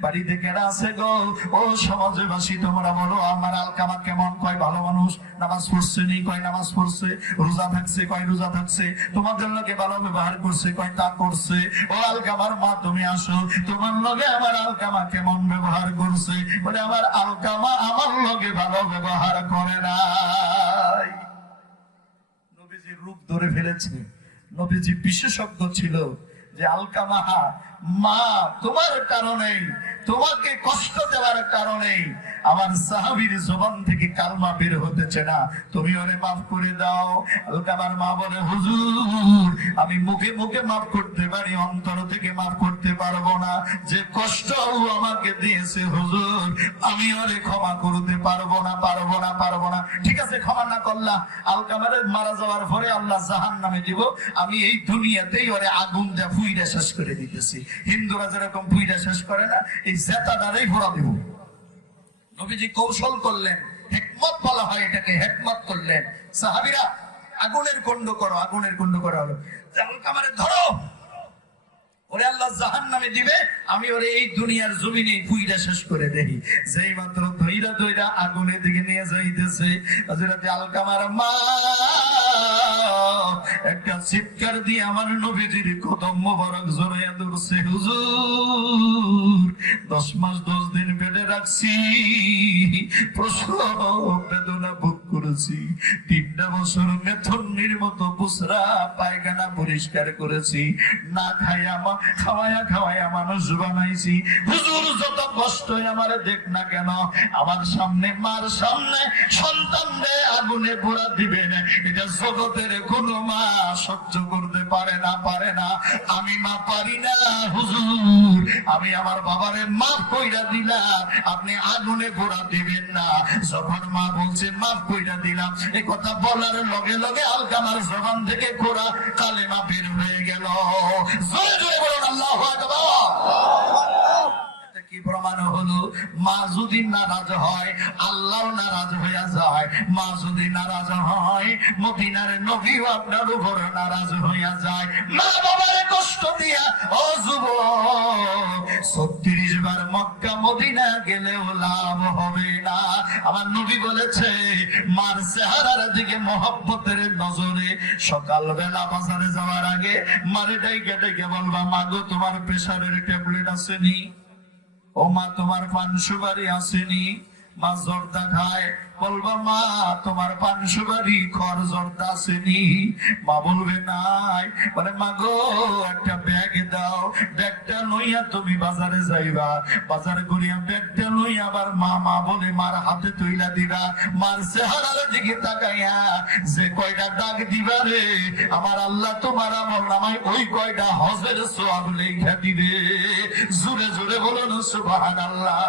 বাড়িতে কেডা আছে গো? ও সমাজবাসী, তোমরা বলো, আমার আলকামা কেমন? কয় ভালো মানুষ, নামাজ পড়ছে নি? কয় নামাজ পড়ছে। রোজা থাকছে? কয় রোজা থাকছে। তোমাদের লগে ভালো ব্যবহার করছে? কয় তা করছে। ও আলকামার মা, তুমি আসো, তোমার লগে আমার আলকামা কেমন ব্যবহার করছে? বলে, আমার আলকামা আমার লগে ভালো ব্যবহার করে নাই। নবীজি রূপ ধরে ফেলেছে। নবীজি বিশেষজ্ঞ ছিল যে আলকামা, মা তোমার কারণে, তোমাকে কষ্ট দেওয়ার কারণে আমার সাহাবীর জবান থেকে কালমা বের হতেছে না, তুমি ওরে মাফ করে দাও। আলকামার মা বলে, হুজুর, আমি মুখে মুখে মাফ করতে পারি, অন্তর থেকে মাফ করতে পারবো না। যে কষ্ট ও আমাকে দিয়েছে হুজুর, আমি ওরে ক্ষমা করতে পারবো না, পারবো না, পারবো না। ঠিক আছে, ক্ষমা না করলা, আলকামারে মারা যাওয়ার পরে আল্লাহ জাহান্নামে দিব, আমি এই দুনিয়াতেই ওরে আগুন দিয়ে ফুইরা শেষ করে দিতেছি। হিন্দুরা যেরকম ফুইরা শেষ করে না, এই জেতাদারেই ভরা দেব। নবীজি কৌশল করলেন, হিকমত বলা হয় এটাকে, হিকমত করলেন। সাহাবীরা, আগুনের কুণ্ড করো, আগুনের কুণ্ড করা হলো, আলকামারে ধরো, ওরে আল্লাহ জাহান্নামে দিবে, আমি ওরে এই দুনিয়ার জমিনে ফুইরা শেষ করে দেই। যেই মাত্র ধইরা ধইরা আগুনের দিকে নিয়ে যাইতেছে, হযরত আলকামার মা একটা চিৎকার দিয়ে আমার নবীজির কদম মোবারক জড়াইয়া ধরছে, হুজুর 10 মাস 10 দিন পেটে রাখছি, প্রসব বেদনা ভোগ করেছি, 3টা বছর মেথুনির মতো পুসরা পায়খানা পরিষ্কার করেছি, না খাইয়া খাওয়ায়া খাওয়ায়া মানুষ বানাইছি। হুজুর, যত কষ্ট আমারে দেখ না কেন, আমার সামনে, মার সামনে সন্তানরে আগুনে পোড়া দিবেন, এটা জগতের কোন মা সহ্য করতে পারে না, পারে না। আমি মা পারি না হুজুর, আমি আমার বাবারে মাফ কইরা দিলাম, আপনি আগুনে পোড়া দিবেন না। যখন মা বলছে মাফ কইরা দিলাম, এই কথা বলার লগে লগে আলকামার জবান থেকে কোরা কালেমা বের হয়ে গেল। জোরে জোরে বলুন আল্লাহু আকবার। কি প্রমাণ হলো? মা যদি নারাজ হয়, আল্লাহ নারাজ হইয়া যায়। মা যদি নারাজ হয়, মদিনার নবীও আপনার উপর নারাজ হইয়া যায়। মা বাবার কষ্ট দিয়া, ও যুবক, 36 বার মক্কা মদিনা গেলেও লাভ হবে না। আমার নবী বলেছে, মার চেহারার দিকে মহব্বতের নজরে সকালবেলা বাজারে যাওয়ার আগে মারে ডাইকে ডাইকে বলবা, মা গো, তোমার প্রেসারের ট্যাবলেট আসেনি? ও মা, তোমার পান সুপারি আসেনি? মা জর্দা খায়, বলবা, মা তোমার পান সুপারি খড় জর্দা আসেনি? মা বলবে নাই, বলে, মা গো একটা ব্যাগ দাও, ব্যাগটা লইয়া তুমি বাজারে যাইবা, বাজারে ঘুরিয়া ব্যাগটা লইয়া আবার মা মা বলে মার হাতে তুইলা দিবা। মার চেহারার দিকে তাকাইয়া যে কয়টা ডাক দিবা রে, আমার আল্লাহ তোমার আমল নামায় ওই কয়টা হজের সওয়াব লেখা দিবে। জোরে জোরে বলুন সুবহানাল্লাহ।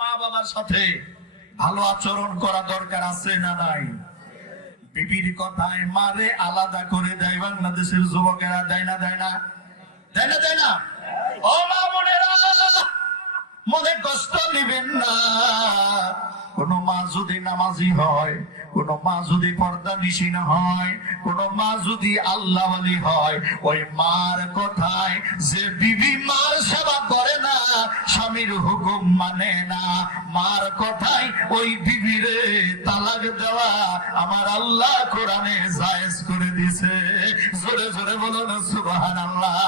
মা বাবার সাথে ভালো আচরণ করা দরকার আছে না নাই? বিবির কথায় মারে আলাদা করে দেয় বাংলাদেশের যুবকেরা, দেয় না? দেয় না? দেয় না? দেয় না? ও মা বোনেরা, মনে কষ্ট নিবেন না। কোন মা যদি নামাজি হয়, কোন মা যদি পর্দানিশীন হয়, কোন মা যদি আল্লাহওয়ালি হয়, ওই মার কথায় যে বিবি মার সেবা করে না, স্বামীর হুকুম মানে না, মার কথায় ওই বিবিরে তালাক দেওয়া আমার আল্লাহ কোরআনে জায়েজ করে দিয়েছে। জোরে জোরে বলুন সুবহানাল্লাহ।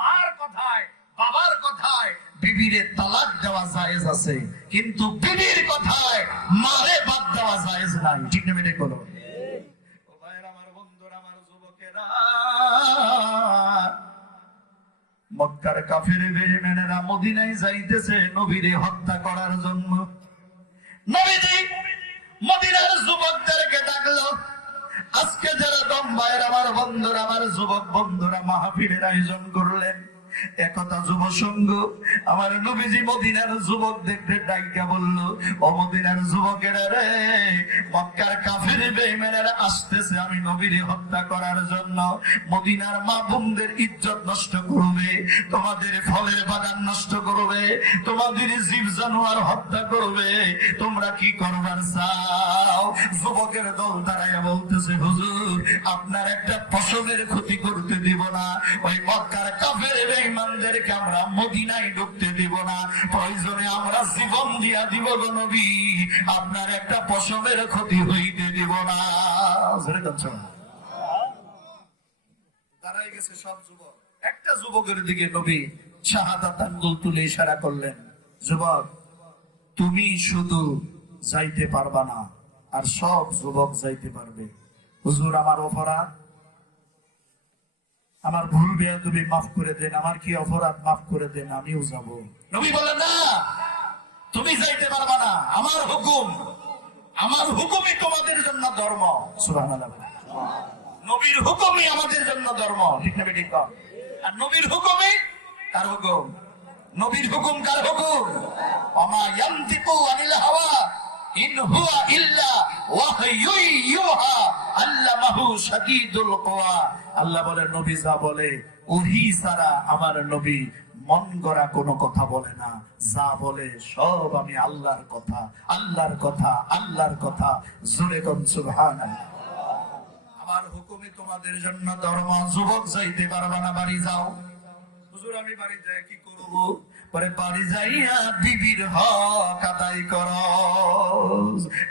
মার কথায়, বাবার কথায় বিবিরে তালাক দেওয়া জায়েজ আছে, কিন্তু বিবির কথায় মারে বাদ দেওয়া জায়েজ নাই। ঠিক না বেঠিক বলো? ও ভাইরা, আমার বন্ধুরা, আমার যুবকেরা, মক্কার কাফের বেঈমানেরা মদিনায় যাইতেছে নবীরে হত্যা করার জন্য। নবীজি মদিনার যুবকদেরকে ডাকলো, আজকে যারা দম ভাইয়ের আমার বন্ধুরা, আমার যুবক বন্ধুরা মাহফিলের আয়োজন করলেন, একতা যুব সংঘ, আমার নবীজি মদিনার যুবক দেখতে ডাইকা বলল, ও মদিনার যুবকেরা রে, মক্কার কাফের বেঈমানেরা আসতেছে আমি নবীর হত্যা করার জন্য। মদিনার মা বোনদের ইজ্জত নষ্ট করবে, তোমাদের ফলের বাগান নষ্ট করবে, তোমাদের জীব জানোয়ার হত্যা করবে, তোমরা কি করবার চাও? যুবকের দল দাঁড়াইয়া বলতেছে, হুজুর আপনার একটা ফসলের ক্ষতি করতে দিব না, ওই মক্কার কাফের বেঈমানদেরকে আমরা মদিনায় ঢুকতে দিব না, প্রয়োজনে আমরা জীবন দিয়া দিব গো নবী, আপনার একটা ফসলের ক্ষতি হইতে দিব না। দাঁড়াই গেছে সব যুবক। একটা যুবকের দিকে নবী শাহাদাত আঙ্গুল তুলে ইশারা করলেন, যুবক তুমি শুধু যাইতে পারবা না, আর সব যুবক যাইতে পারবে। হুজুর আমার অপরাধ, আমার ভুল বেয়াদবি মাফ করে দেন, আমার কি অপরাধ মাফ করে দেন, আমিও যাব। নবী বলেন না, তুমি যাইতে পারবা না, আমার হুকুম, আমার হুকুমই তোমাদের জন্য ধর্ম। সুবহানাল্লাহ। নবীর হুকুমই আমাদের জন্য ধর্ম, ঠিক না বেঠিক? আর নবীর হুকুমই কার হুকুম? নবীর হুকুম কার হুকুম? ওমা ইয়ানতিকু আনিল হাওয়া ইন হুয়া ইল্লা ওয়াহয়ুন ইউহা আল্লামাহু শাদীদুল কুওয়া। আল্লাহ বলেন নবী যা বলে ওহী ছাড়া আমার নবী মন গড়া কোনো কথা বলে না, যা বলে সব আমি আল্লাহর কথা, আল্লাহর কথা, আল্লাহর কথা। জোরে কোন সুবহানাল্লাহ। আমার হুকুমই তোমাদের জন্য ধর্ম। যুবক যাইতে পারবা না, বাড়ি যাও। হুজুর আমি বাড়ি যাই কি করব? পরে বাড়ি যাইয়া বিবির হক আদায় কর,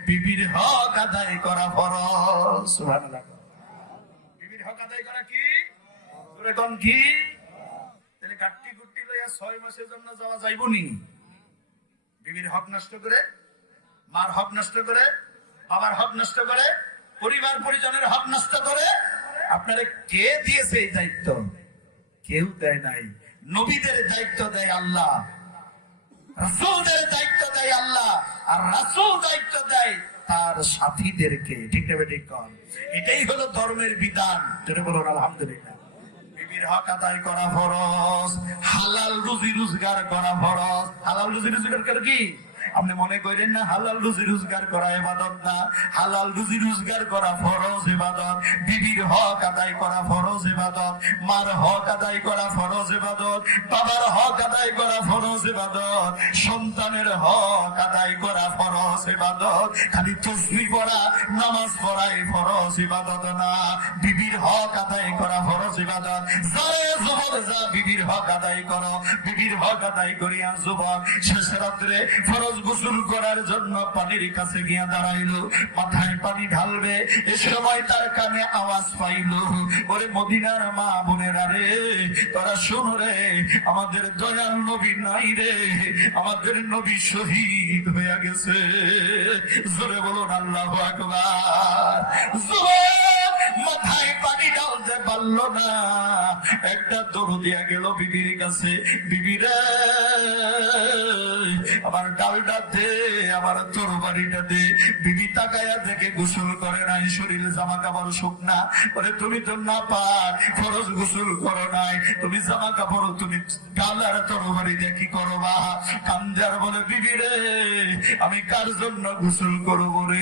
বিবির হক আদায় করা ফরজ। সুবহানাল্লাহ। বিবির হক আদায় করা কি? জোরে কোন কি? তাহলে গাট্টি গুট্টি লইয়া 6 মাসের জন্য যাওয়া যাইবনি? বিবির হক নষ্ট করে, মার হক নষ্ট করে, বাবার হক নষ্ট করে, পরিবার পরিজনের হক নষ্ট করে আপনারে কে দিয়েছে এই দায়িত্ব? কেউ দেয় নাই। নবীদের দায়িত্ব দেয় আল্লাহ, রাসূলদের দায়িত্ব দেয় আল্লাহ, আর রাসূল দায়িত্ব দেয় তার সাথীদেরকে, ঠিক না বেঠিক? এটাই হলো ধর্মের বিধান। যেটা বলুন আলহামদুলিল্লাহ। বিবির হক আদায় করা ফরজ, হালাল রুজি রোজগার করা ফরজ। হালাল রুজি রোজগার করে কি? আপনি মনে করেন না হালাল রুজি রোজগার করা ইবাদত না, হালাল রুজি রোজগার করা ফরজ ইবাদত। বিবির হক আদায় করা ফরজ ইবাদত, মার হক আদায় করা ফরজ ইবাদত, বাবার হক আদায় করা ফরজ ইবাদত, সন্তানের হক আদায় করা ফরজ ইবাদত। খালি তাসবিহ পড়া, নামাজ পড়াই ফরজ ইবাদত না, বিবির হক আদায় করা ফরজ ইবাদত। যারে যুবক যা বিবির হক আদায় করো, বিবির হক আদায় করিয়া যুবক শেষ রাত্রে ফরজ গোসল করার জন্য পানির কাছে গিয়া দাঁড়াইলো, মাথায় পানি ঢালবে, এ সময় তার কানে আওয়াজ পাইলো, ওরে মদিনার মা বোনেরা রে, তোরা শোনো রে, আমাদের দয়াল নবী নাই রে, আমাদের নবী শহীদ হয়ে গেছে। জোরে বলুন আল্লাহু আকবার। যুবক মাথায় পানি ঢালতে পারলো না, একটা দৌড় দিয়া গেল বিবির কাছে, বিবিরা আমার ডালটা দে, আমার তরবারিটা দে। বিবি তাকায়া দেখে গোসল করে নাই, শরীর জামা কাপড় শুকনা। বলে তুমি তো না পাক, ফরজ গোসল করো নাই, তুমি জামা কাপড় তুমি ডাল আর তরবারি দিয়ে কি করবা? কান্দার বলে বিবি রে, আমি কার জন্য গোসল করবো রে?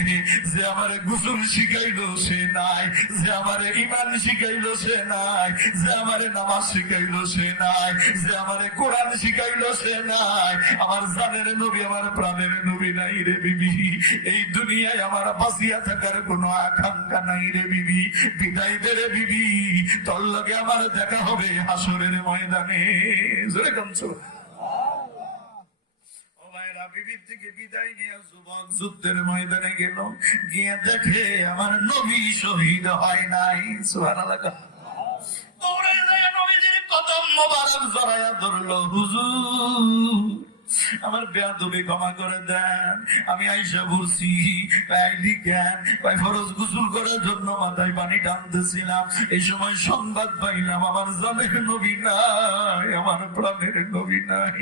যে আমার গোসল শিখাইলো সে নাই, যে আমার ইমান শিখাইলো সে নাই, যে আমার নামাজ শিখাইলো সে নাই, যে আমার কোরআন শিখাইলো সে নাই, আমার জানের নবী, আমার প্রাণের নবী নাই রে বিবি। এই দুনিয়ায় আমার বাঁচিয়া থাকার কোনো আকাঙ্ক্ষা নাই রে বিবি। বিদায় দে রে বিবি, তোর লগে আমার দেখা হবে হাসরের ময়দানে। জোরে কাঁদছো? ও ভাইরা, বিবির থেকে বিদায় নিয়ে যুবক যুদ্ধের ময়দানে গেল, গিয়ে দেখে আমার নবী শহীদ হয় নাই। সুবহানাল্লাহ। দৌড়ে যায় নবীজির কদম মোবারক জড়ায়া ধরলো, হুজুর আমার বেয়াদবি ক্ষমা করে দেন। আমি আইসা বলছি আইলি কেন, ভাই ফরজ গোসল করার জন্য মাথায় পানি টানতেছিলাম, এই সময় সংবাদ পাইলাম আমার জানের নবী নাই, আমার প্রাণের নবী নাই।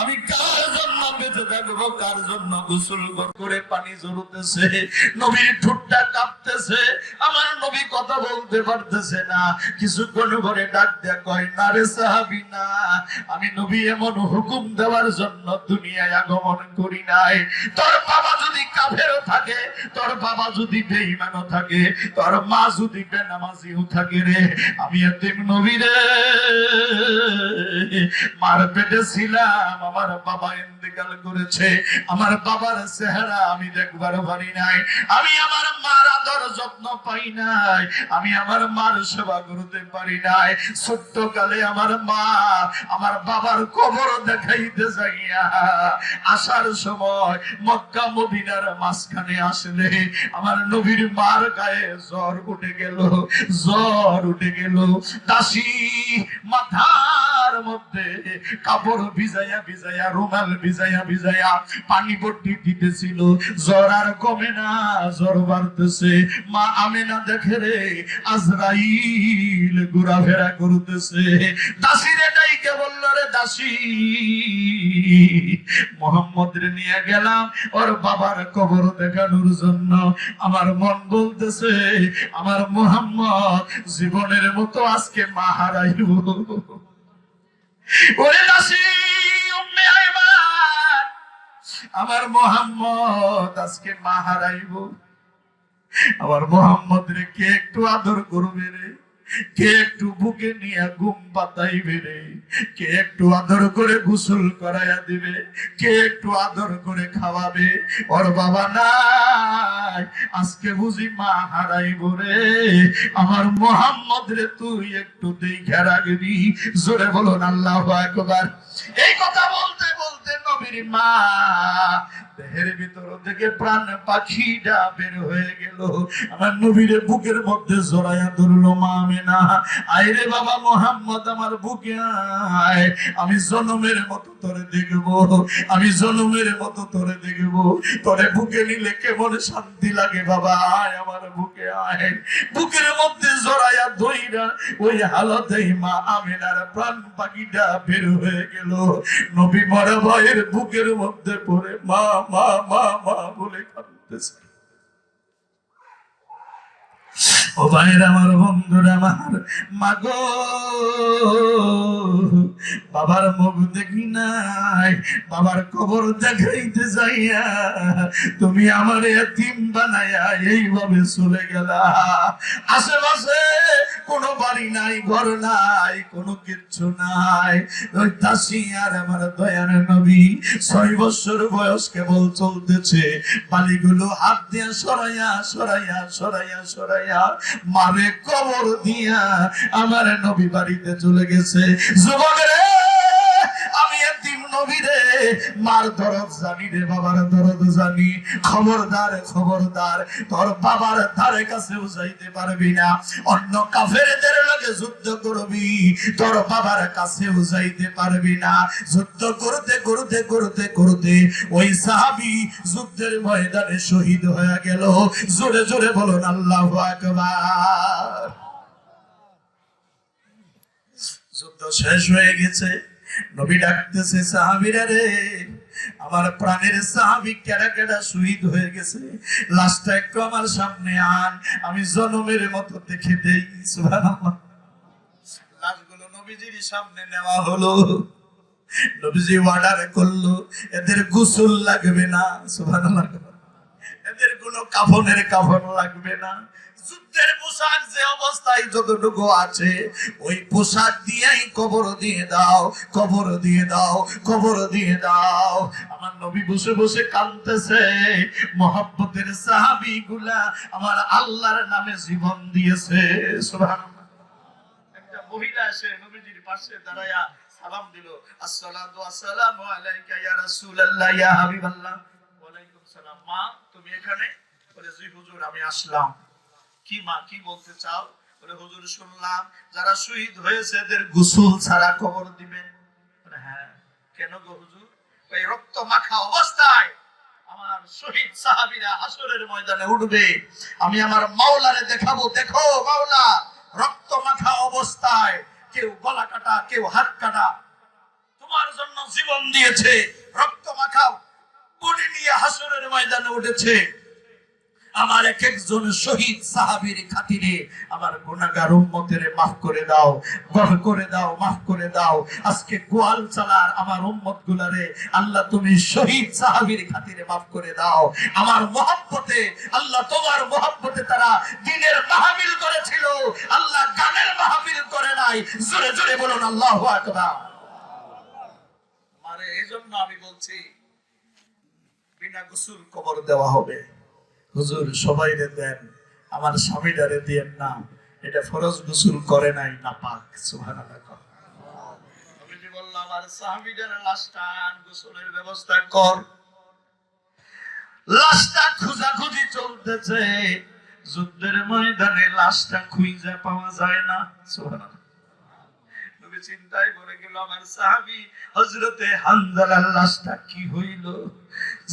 আমি কার জন্য বেঁচে থাকবো, কার জন্য গোসল করে পানি ঝরতেছে, নবীর ঠোঁটটা কাঁপতেছে, আমার নবী কথা বলতে পারতেছে না। কিছুক্ষণ পরে ডাক দেয়া কয়, না রে সাহাবী না, আমি নবী এমন হুকুম দেওয়ার জন্য দুনিয়ায় আগমন করি নাই। তোর বাবা যদি কাফেরও থাকে, তোর বাবা যদি বেঈমানও থাকে, তোর মা যদি বেনামাজিও থাকে রে, আমি এতিম নবী রে, মার পেটে ছিলাম, আমার বাবা ইন্তেকাল করেছে, আমার বাবার চেহারা আমি দেখবার পারি নাই, আমি আমার মার আদর যত্ন পাই নাই, আমি আমার মার সেবা করতে পারি নাই। ছোট্ট কালে আমার মা আমার বাবার কবর দেখাইতে যাইয়া আসার সময় মক্কা মদিনার মাঝখানে আসলে আমার নবীর মার গায়ে জ্বর উঠে গেল, জ্বর উঠে গেল। দাসী মাথার মধ্যে কাপড় ভিজাইয়া ভিজাইয়া, রুমাল ভিজাইয়া ভিজাইয়া পানি ভর্তি দিতেছিল, জ্বর আর কমে না, জ্বর বাড়তেছে। মা আমেনা দেখে রে আজরাইল ঘোরাফেরা করতেছে। দাসীরে ডাইকে বলল, রে দাসী, মোহাম্মদ রে নিয়ে গেলাম ওর বাবার কবর দেখানোর জন্য, আমার মন বলতেছে আমার মোহাম্মদ জীবনের মতো আজকে মা হারাইব। ওরে দাসী, উম্মে আইমান, আমার মোহাম্মদ আজকে মা হারাইব। আমার মোহাম্মদ রে কে একটু আদর করবে রে, কে একটু বুকে নিয়ে ঘুম পাতাইবে রে, কে একটু আদর করে গোসল করাইয়া দিবে, কে একটু আদর করে খাওয়াবে। ওর বাবা নাই, আজকে বুঝি মা হারাইব রে। আমার মোহাম্মদ রে তুই একটু দেখে রাখবি। জোরে বলুন আল্লাহু আকবার। এই কথা বলতে বলতে নবীর মা দেহের ভিতর থেকে প্রাণ পাখিটা বের হয়ে গেল, আমার নবীর বুকের মধ্যে জড়াইয়া ধরলো। মা আমেনা, আয় রে বাবা মোহাম্মদ, আমার বুকে আয়, আমি জনমের মতো তোরে দেখব, আমি জনমের মতো তোরে দেখব। তোরে বুকে নিলে কেমন শান্তি লাগে বাবা, আয় আমার বুকে আয়। বুকের মধ্যে জড়াইয়া ধইরা ওই হালতেই মা আমেনার প্রাণ পাখিটা বের হয়ে গেল। নবী মরা ভাইয়ের বুকের মধ্যে পড়ে মা মা মা মা বলে কাঁদতেছে। ও ভাইয়ের আমার, বন্ধুরা আমার, মাগো বাবার মুখ দেখি নাই, বাবার কবর দেখাইতে যাইয়া তুমি আমার এতিম বানাইয়া এইভাবে চলে গেলা। আশেপাশে কোনো বাড়ি নাই, ঘর নাই, কোনো কিচ্ছু নাই। ওই দাসী আর আমার দয়ার নবী 6 বছর বয়স কেবল চলতেছে, বালিগুলো হাত দিয়া সরাইয়া সরাইয়া সরাইয়া সরাইয়া মারে কবর দিয়া আমার নবী বাড়িতে চলে গেছে। যুবক রে, আমি এতিম নবী রে, মার দরদ জানি রে, বাবার দরদ জানি। খবরদার খবরদার, তোর বাবার ধারে কাছেও যাইতে পারবি না, অন্য কাফেরদের লগে যুদ্ধ করবি, তোর বাবার কাছেও যাইতে পারবি না। যুদ্ধ করতে করতে করতে করতে ওই সাহাবী যুদ্ধের ময়দানে শহীদ হয়ে গেল। জোরে জোরে বলুন আল্লাহু আকবার। যুদ্ধ শেষ হয়ে গেছে, নবী ডাকতেছে, সাহাবীরা রে, আমার প্রাণের সাহাবী কেডা কেডা শহীদ হয়ে গেছে, লাশটা একটু আমার সামনে আন, আমি জনমের মতো দেখে দেই। সুবহানাল্লাহ। লাশগুলো নবীজির সামনে নেওয়া হলো, নবীজি অর্ডার করলো, এদের গোসল লাগবে না। সুবহানাল্লাহ। এদের কোনো কাফনের কাফন লাগবে না, যুদ্ধের পোশাক যে অবস্থায় যতটুকু আছে ওই পোশাক দিয়েই কবর দিয়ে দাও, কবর দিয়ে দাও, কবর দিয়ে দাও। আমার নবী বসে বসে কাঁদতেছে, মহব্বতের সাহাবী গুলা আমার আল্লাহর নামে জীবন দিয়েছে। সুবহানাল্লাহ। একটা মহিলা এসে নবীজির পাশে দাঁড়ায়া সালাম দিল, আসসালাতু আসসালামু আলাইকা ইয়া রাসূলুল্লাহ ইয়া হাবিবাল্লাহ। ওয়ালাইকুম সালাম। মা তুমি এখানে? বলে জি হুজুর আমি আসলাম। কি মা, কি বলতে চাও? বলে হুজুর শুনলাম যারা শহীদ হয়েছে এদের গোসল ছাড়া কবর দিবেন। বলে হ্যাঁ। কেন গো হুজুর? ওই রক্ত মাখা অবস্থায় আমার শহীদ সাহাবীরা হাসরের ময়দানে উঠবে, আমি আমার মাওলারে দেখাবো, দেখো মাওলা রক্ত মাখা অবস্থায় কেউ গলা কাটা, কেউ হাত কাটা, তোমার জন্য জীবন দিয়েছে, রক্ত মাখা বডি নিয়ে হাসরের ময়দানে উঠেছে। আমার এক একজন শহীদ সাহাবীর খাতিরে আমার গুনাহগার উম্মতের মাফ করে দাও, মাফ করে দাও, মাফ করে দাও। আজকে গোয়াল চালার আমার উম্মত গুলারে আল্লাহ তুমি শহীদ সাহাবীর খাতিরে মাফ করে দাও। আমার মহব্বতে আল্লাহ, তোমার মহব্বতে তারা দ্বীনের মাহফিল করেছিল, আল্লাহ গানের মাহফিল করে নাই। জোরে জোরে বলুন আল্লাহু আকবার। আরে এইজন্য আমি বলছি বিনা গোসল কবর দেওয়া হবে। হুজুর সবাইরে দেন, আমার স্বামীটারে দিয়েন না, এটা ফরজ গোসল করে নাই, নাপাক। সুবহানাল্লাহ। নবীজি বলল আমার সাহাবীদের লাশটা গোসলের ব্যবস্থা কর। লাশটা খোঁজাখুঁজি চলতেছে, যুদ্ধের ময়দানে লাশটা খুঁজে পাওয়া যায় না। সুবহানাল্লাহ। নবী চিন্তায় পড়ে গেল, আমার সাহাবী হযরতে হানজালার লাশটা কি হইল?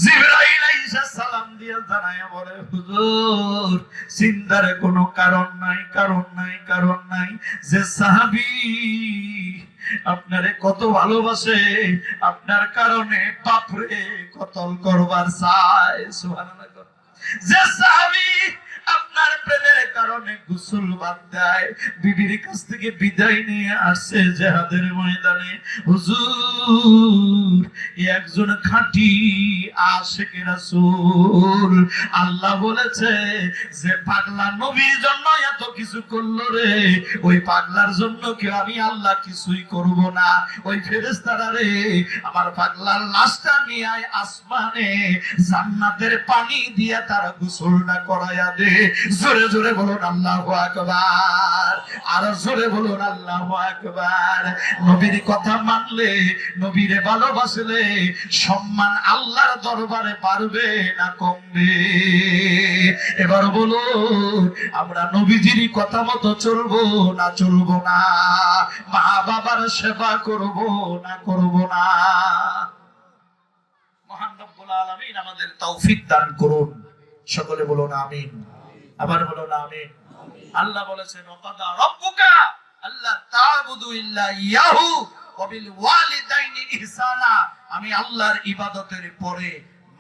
জিবরাইল আইসা সালাম দিয়া জানায় বলে, হুজুর চিন্তার কোনো কারণ নাই, কারণ নাই, কারণ নাই। যে সাহাবী আপনারে কত ভালোবাসে, আপনার কারণে বাপরে কতল করবার চায়। সুবহানাল্লাহ। যে সাহাবী আপনার প্রেমের কারণে গোসল বাদ দেয়, বিবির কাছ থেকে বিদায় নিয়ে আসছে জিহাদের ময়দানে। হুজুর একজন খাঁটি আশিক রাসূল। আল্লাহ বলেছে যে পাগলা নবীর জন্য এত কিছু করলো রে, ওই পাগলার জন্য কি আমি আল্লাহ কিছুই করব না? ওই ফেরেশতারা রে আমার পাগলার লাশটা নিয়ে আয় আসমানে, জান্নাতের পানি দিয়া তারা গোসলটা করায়া দে। জোরে জোরে বলুন আল্লাহু আকবার, আর জোরে বলুন আল্লাহু আকবার। নবীর কথা মানলে, নবীরে ভালোবাসলে সম্মান আল্লাহর দরবারে বাড়বে না কমবে? এবার বলুন আমরা নবীজির কথা মতো চলবো না চলবো না? মা বাবার সেবা করব না করব না? মহান রব্বুল আলামিন আমাদের তৌফিক দান করুন। সকলে বলুন আমিন। আবার বলুন আমিন। আল্লাহ বলেছেন ওয়াকাদা রাব্বুকা আল্লা তা'বুদু ইল্লা ইয়াহু ওয়া বিল ওয়ালিদাইনি ইহসানা। আমি আল্লাহর ইবাদতের পরে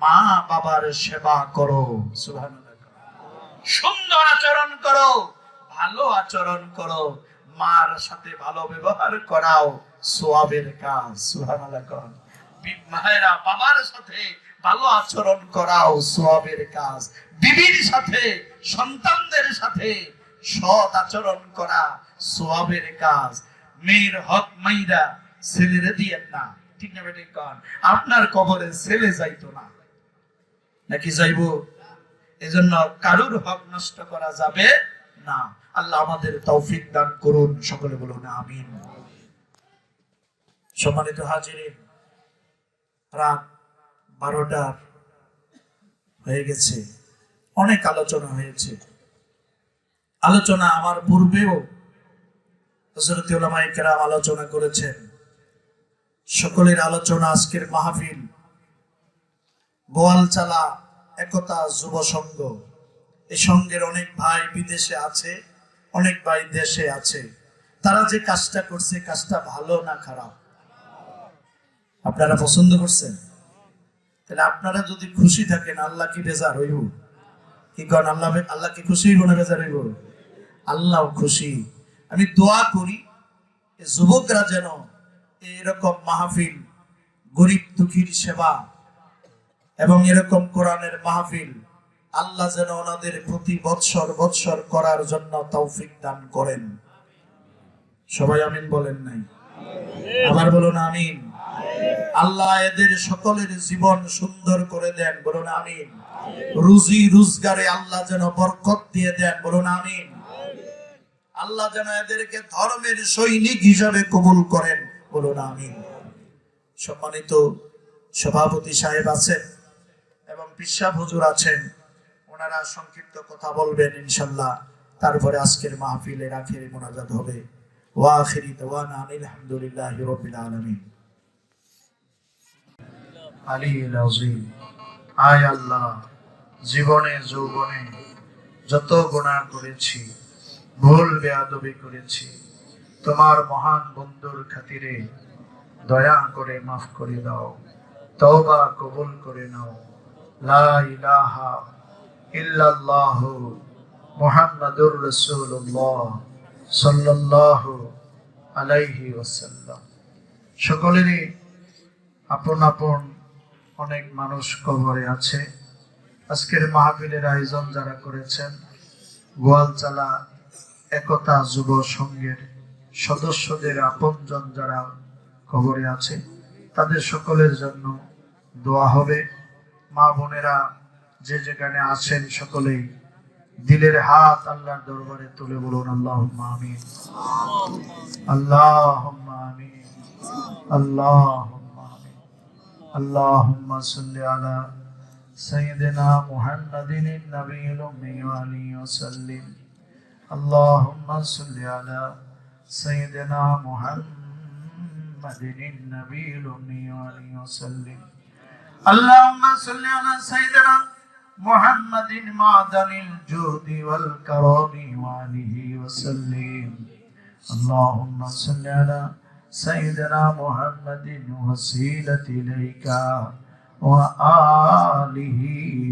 মা বাবার সেবা করো। সুবহানাল্লাহ। সুন্দর আচরণ করো, ভালো আচরণ করো, মার সাথে ভালো ব্যবহার করাও সওয়াবের কাজ। সুবহানাল্লাহ। মায়েরা বাবার সাথে ভালো আচরণ করাও সওয়াবের কাজ। বিবির সাথে, সন্তানদের সাথে সৎ আচরণ করা সওয়াবের কাজ। মেয়ের হক মাইরা ছেলেরে দিয়েন না, ঠিক না বেঠিক? আপনার কবরে ছেলে যাইতো না, নাকি যাইবো? এজন্য কারুর হক নষ্ট করা যাবে না। আল্লাহ আমাদের তৌফিক দান করুন। সকলে বলুন আমিন। সম্মানিত হাজিরিন, রাত 12টা হয়ে গেছে, অনেক আলোচনা হয়েছে। আলোচনা আমার পূর্বেও হযরত উলামায়ে কেরাম আলোচনা করেছেন। সকলের আলোচনা আজকের মাহফিল গোয়ালচালা একতা যুব সংঘ। এই সংঘের অনেক ভাই বিদেশে আছে, অনেক ভাই দেশে আছে। তারা যে কাজটা করছে, কাজটা ভালো না খারাপ আপনারা পছন্দ করছেন? তাহলে আপনারা যদি খুশি থাকেন, আল্লাহ কি বেজার হইব? কি করেন? আল্লাহ কি খুশি হইব না বেজার হইব? আল্লাহ খুশি। আমি দোয়া করি যুবকরা যেন এরকম মাহফিল, গরিব দুঃখীর সেবা এবং এরকম কোরআনের মাহফিল আল্লাহ যেন ওনাদের প্রতি বৎসর বৎসর করার জন্য তৌফিক দান করেন। সবাই আমিন বলেন নাই? আবার বলুন আমিন। আল্লাহ এদের সকলের জীবন সুন্দর করে দেন, বলুন আমিন। রুজি রোজগারে আল্লাহ যেন বরকত দিয়ে দেন, বলুন আমিন। আল্লাহ যেন এদেরকে ধর্মের সৈনিক হিসাবে কবুল করেন, বলুন আমিন। সম্মানিত সভাপতি সাহেব আছেন এবং পিসাব হুজুর আছেন, ওনারা সংক্ষিপ্ত কথা বলবেন ইনশাআল্লাহ। তারপরে আজকের মাহফিলের আখিরি মোনাজাত হবে। ওয়া আখিরি দাওয়ানা আলহামদুলিল্লাহি রাব্বিল আলামিন। আলিয়্যিল আযীম। আয় আল্লাহ, জীবনে যৌবনে যত গুনাহ করেছি, ভুল বেয়াদবি করেছি, তোমার মহান বন্ধুর খাতিরে দয়া করে মাফ করে দাও, তওবা কবুল করে নাও। লা ইলাহা ইল্লাল্লাহু মুহাম্মাদুর রাসূলুল্লাহ সাল্লাল্লাহু আলাইহি ওয়াসাল্লাম। সকলেরই আপন আপন অনেক মানুষ কবরে আছে। আজকের মাহফিলের আয়োজন যারা করেছেন, গোয়ালচালা একতা যুব সংঘের সদস্যদের আপনজন যারা কবরে আছে, তাদের সকলের জন্য দোয়া হবে। মা বোনেরা যে যেখানে আছেন সকলেই দিলের হাত আল্লাহর দরবারে তুলে বলুন আল্লাহুম্মা আমিন, আল্লাহুম্মা আমিন, আল্লাহুম্মা আমিন। আল্লাহুম্মা সাল্লি আলা সাইয়্যিদিনা মুহাম্মাদিন নবিয়্যিল উম্মি ওয়া আলিহি ওয়া সাল্লিম। আল্লাহুম্মা সাল্লি আলা সাইয়্যিদিনা মুহাম্মাদিন নবিয়্যিল উম্মি ওয়া আলিহি ওয়া সাল্লিম। اللهم صل على سيدنا محمد معدن الجود والكرم وآله وسلم. اللهم صل على سيدنا محمد وسيلة إليك وآله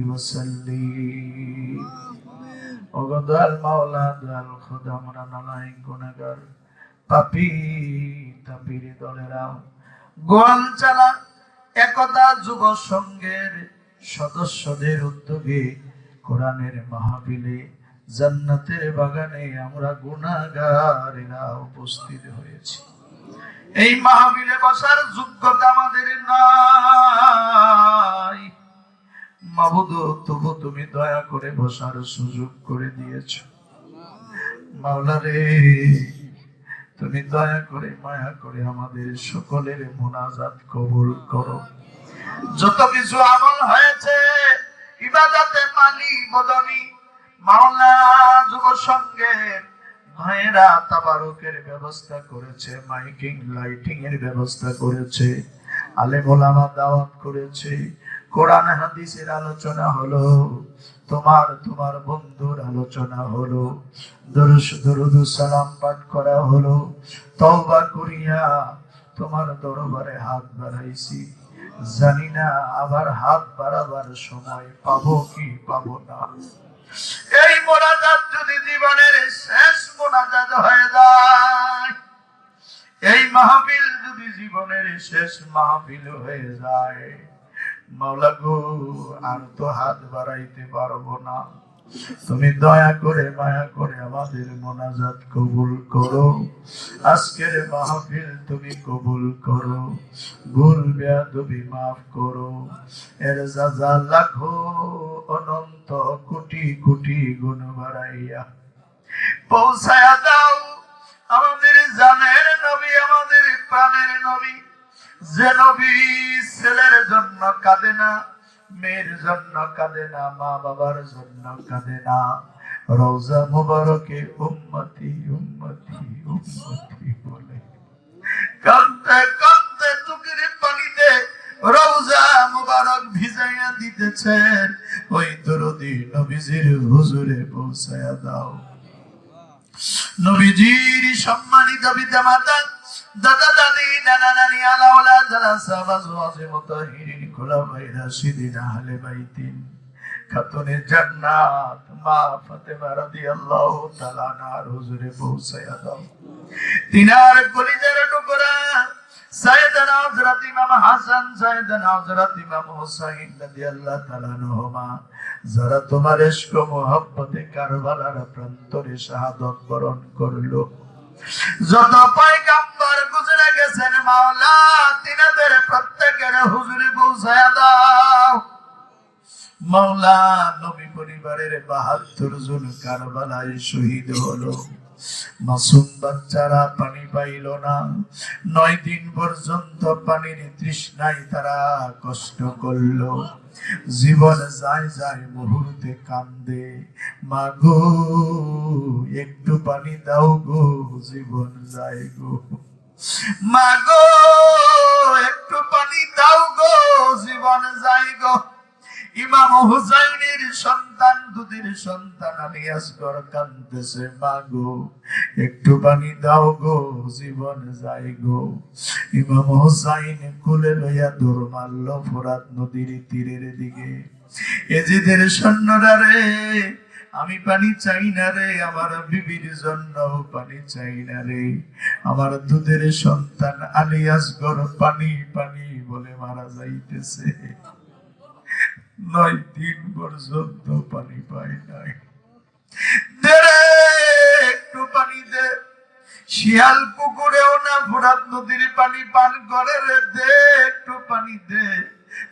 وسلم. وقد المولى الخدا مرنا لاين গুনাহগার পাপী তাপির দলেরা গোয়াল চালা একদা যুব সংঘের সদস্যদের উদ্যোগে কোরআনের মাহফিলে জান্নাতের বাগানে আমরা গুনাহগারেরা উপস্থিত হয়েছি। এই মাহফিলে বসার যোগ্যতা আমাদের নাই মাবুদ, তবু তুমি দয়া করে বসার সুযোগ করে দিয়েছো। মাওলা রে, তুমি দয়া করে মায়া করে আমাদের সকলের মুনাজাত কবুল করো। যত কিছু আমল হয়েছে ইবাদতে মালি বদনি মাওলা যুব সংঘের ভাইয়েরা তাবারুকের ব্যবস্থা করেছে, মাইকিং লাইটিং এর ব্যবস্থা করেছে, আলেম ওলামা দাওয়াত করেছে, কোরআন হাদিসের আলোচনা হলো, তোমার বন্ধুর আলোচনা হলো, দরুদ সালাম পাঠ করা হলো, তওবা করিয়া তোমার দরবারে হাত বাড়াইছি। জানি না আবার হাত বাড়াবার সময় পাবো কি পাবো না। এই মোনাজাত যদি জীবনের শেষ মোনাজাত হয়ে যায়, এই মাহফিল যদি জীবনের শেষ মাহফিল হয়ে যায়, মাওলা গো আর তো হাত বাড়াইতে পারবো না। তুমি দয়া করে মায়া করে আমাদের মোনাজাত কবুল করো। আজকের মাহফিল তুমি কবুল করো, ভুল বেয়াদবি মাফ করো। এর যাজা লাখো অনন্ত কোটি কোটি গুণ বাড়াইয়া পৌঁছায়া দাও আমাদের জানের নবী, আমাদের প্রাণের নবী, যে নবী ছেলের জন্য কাঁদে না, মেয়ের জন্য কাঁদে না, মা বাবার জন্য কাঁদে না। রওজা মুবারকে উম্মতি উম্মতি উম্মতি বলে কাঁদতে কাঁদতে চোখের পানিতে রওজা মুবারক ভিজাইয়া দিতেছেন। ওই দরদি নবীজির হুজুরে পৌঁছায়া দাও। নবীজির সম্মানিত পিতা মাতা, দাদা দাদি, নানা নানি, আলাওলা যারা সাহাবা ওয়াজে মুতাহিরিন খোলাফায়ে রাশিদিন আহলে বাইতিন খাতুনে জান্নাত মা ফাতেমা রাদিয়াল্লাহু তাআলা আনহার হুজুরে পৌঁছায়া দাও। তিনার কলিজার টুকরা সাইয়েদনা হযরত ইমাম হাসান, সাইয়েদনা হযরত ইমাম হুসাইন রাদিয়াল্লাহু তাআলা আনহুমা, যারা তোমার ইশক ও মুহাব্বতে কারবালার প্রান্তরে শাহাদাত বরণ করলো। যত পয়গম্বর গুজরে গেছেন মাওলা, তিনাদের প্রত্যেকের হুজুরে পৌঁছায়া দাও। মাওলা নবী পরিবারের ৭২ জন কারবালায় শহীদ হলো। মাসুম বাচ্চারা পানি পাইল না, ৯ দিন পর্যন্ত পানির তৃষ্ণায় তারা কষ্ট করলো। জীবন যায় যায় মুহূর্তে কান্দে, মা গো একটু পানি দাও গো, জীবন যায় গো। মা গো একটু পানি দাও গো, জীবন হুসাইনের সন্তান দুধের সন্তান আলী আসগর কাঁদতেছে, মা গো একটু পানি দাও গো, জীবন যায় গো। ইমাম হুসাইন কোলে লইয়া দৌড় মারল ফোরাত নদীর তীরের দিকে। এজিদের সৈন্যরা রে, আমি পানি চাই না রে, আমার বিবির জন্য পানি চাই না রে, আমার দুধের সন্তান আলী আসগর পানি পানি বলে মারা যাইতেছে। 9 দিন পর্যন্ত পানি পাই নাই। দে রে, একটু পানি দে। শিয়াল পুকুরেও না ফোরাত নদীর পানি পান করে রে, দে একটু পানি দে।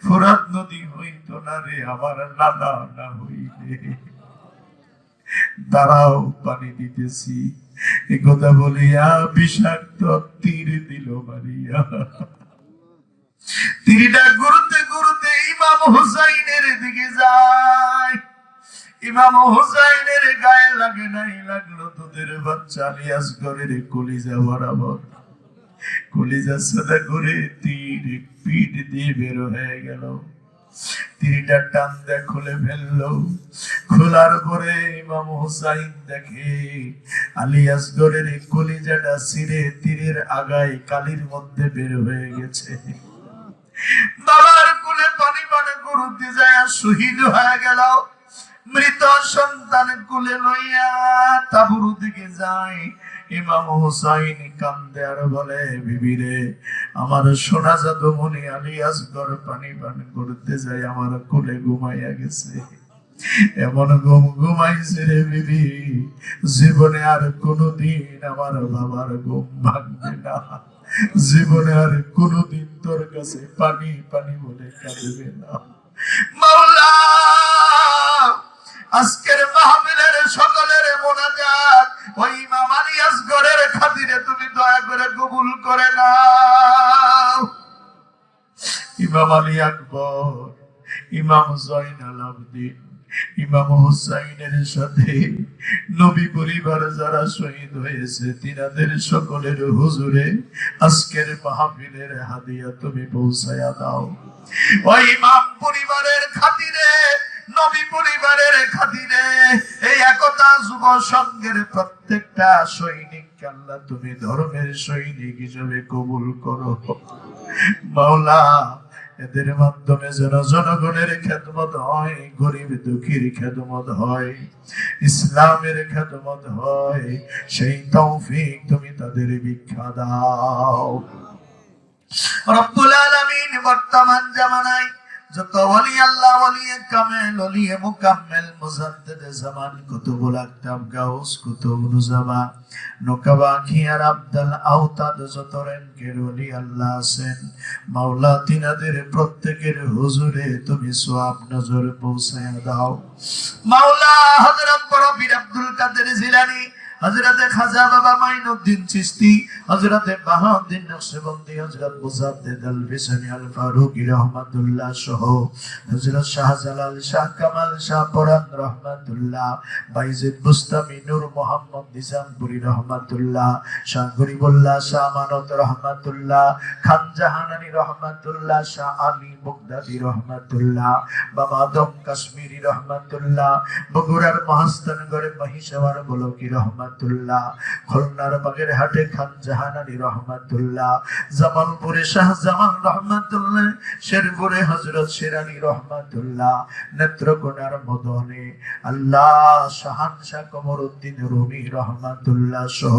ফোরাত নদী হইতো না রে আমার নানা না হইলে। দাঁড়াও পানি দিতেছি। এ কথা বলিয়া বিষাক্ত তীর দিল মারিয়া। তীরটা ঘুরতে ঘুরতে ইমাম হুসাইনের দিকে যায়। ইমাম হুসাইনের গায়ে লাগে নাই, লাগলো তোদের বাচ্চা আলী আসগরের কলিজা বরাবর। কলিজা সাদা করে তীর পিঠ দিয়ে বের হয়ে গেল। তীরটা টান দিয়ে খুলে ফেললো। খোলার পরে ইমাম হুসাইন দেখে আলী আসগরের কলিজাটা ছিঁড়ে তীরের আগায় কালির মধ্যে বের হয়ে গেছে। বাবার কোলে পানি পান করতে যায় শহীদ হয়ে গেল। মৃত সন্তান কোলে লইয়া তাবুর দিকে যায়। ইমাম হুসাইন কান্দে আর বলে, বিবি রে, আমার সোনা জাদু মনি আলী আসগর পানি পান করতে যায় আমার কোলে ঘুমাইয়া গেছে। এমন ঘুম ঘুমাইছে রে বিবি, জীবনে আর কোনদিন আমার বাবার ঘুম ভাঙবে না। জীবনে আর কোনদিন তোর কাছে পানি পানি বলে কাঁদবে না। মাওলা, আজকের মাহফিলের সকলের মোনাজাত ওই ইমাম আলী আসগরের খাতিরে তুমি দয়া করে কবুল করে নাও। ইমাম আলী আকবর, ইমাম জয়নাল আবদিন, ইমাম হুসাইনের সাথে নবী পরিবার যারা শহীদ হয়েছে তিনাদের সকলের হুজুরে আজকের মাহফিলের হাদিয়া তুমি পৌঁছায়া দাও। ওই ইমাম পরিবারের খাতিরে, নবী পরিবারের খাতিরে এই একতা যুব সংঘের প্রত্যেকটা সৈনিককে আল্লাহ তুমি ধর্মের সৈনিক হিসেবে কবুল করো। মাওলা, এদের মাধ্যমে যেন জনগণের খেদমত হয়, গরিব দুঃখীর খেদমত হয়, ইসলামের খেদমত হয়, সেই তৌফিক তুমি তাদের ভিক্ষা দাও। রব্বুল আলামিন বর্তমান জামানায় যত ওলি আল্লাহ, ওলি কামেল, ওলি মুকাম্মেল, মুজাদ্দিদ জামান, কুতুবুল আকতাব, গাউস, কুতুব নুজাবা, নকাবা, খিয়ার, আব্দাল, আওতাদ, যত রেনকের ওলি আল্লাহ আছেন, মাওলা তিনাদের প্রত্যেকের হুজুরে তুমি সওয়াব নজর পৌঁছায়া দাও। মাওলা, হযরত বড় পীর আব্দুল কাদের জিলানী, হযরত খাজা বাবা মাইনুদ্দিন চিশতি, হযরত বাহাউদ্দিন নকশবন্দি, হযরত মুজাদ্দিদ আল বিসানি আল ফারুকি রহমাতুল্লাহ সহ হযরত শাহজালাল, শাহ কামাল, শাহ পরান রহমাতুল্লাহ, বাইজিদ বুস্তামি, নূর মোহাম্মদ নিজামপুরি রহমাতুল্লাহ, শাহ গরিবুল্লাহ, শাহ আমানত রহমাতুল্লাহ, খান জাহানানী রহমাতুল্লাহ, শাহ আলী মুগদাদি রহমাতুল্লাহ, বাবা আদম কাশ্মীরি রহমাতুল্লাহ, বগুড়ার মহাস্থানগড়ে মহিষাওয়ার বলকি রহমাতুল্লাহ, খুলনার বাগের হাটে খান জাহানানী রহমাতুল্লাহ, জামালপুরে শাহ জামাল রহমাতুল্লাহ, শেরপুরে হযরত শেরানী রহমাতুল্লাহ, নেত্রকোনার মদনে আল্লাহ শাহানশাহ কমরউদ্দিন রুমি রহমাতুল্লাহ সহ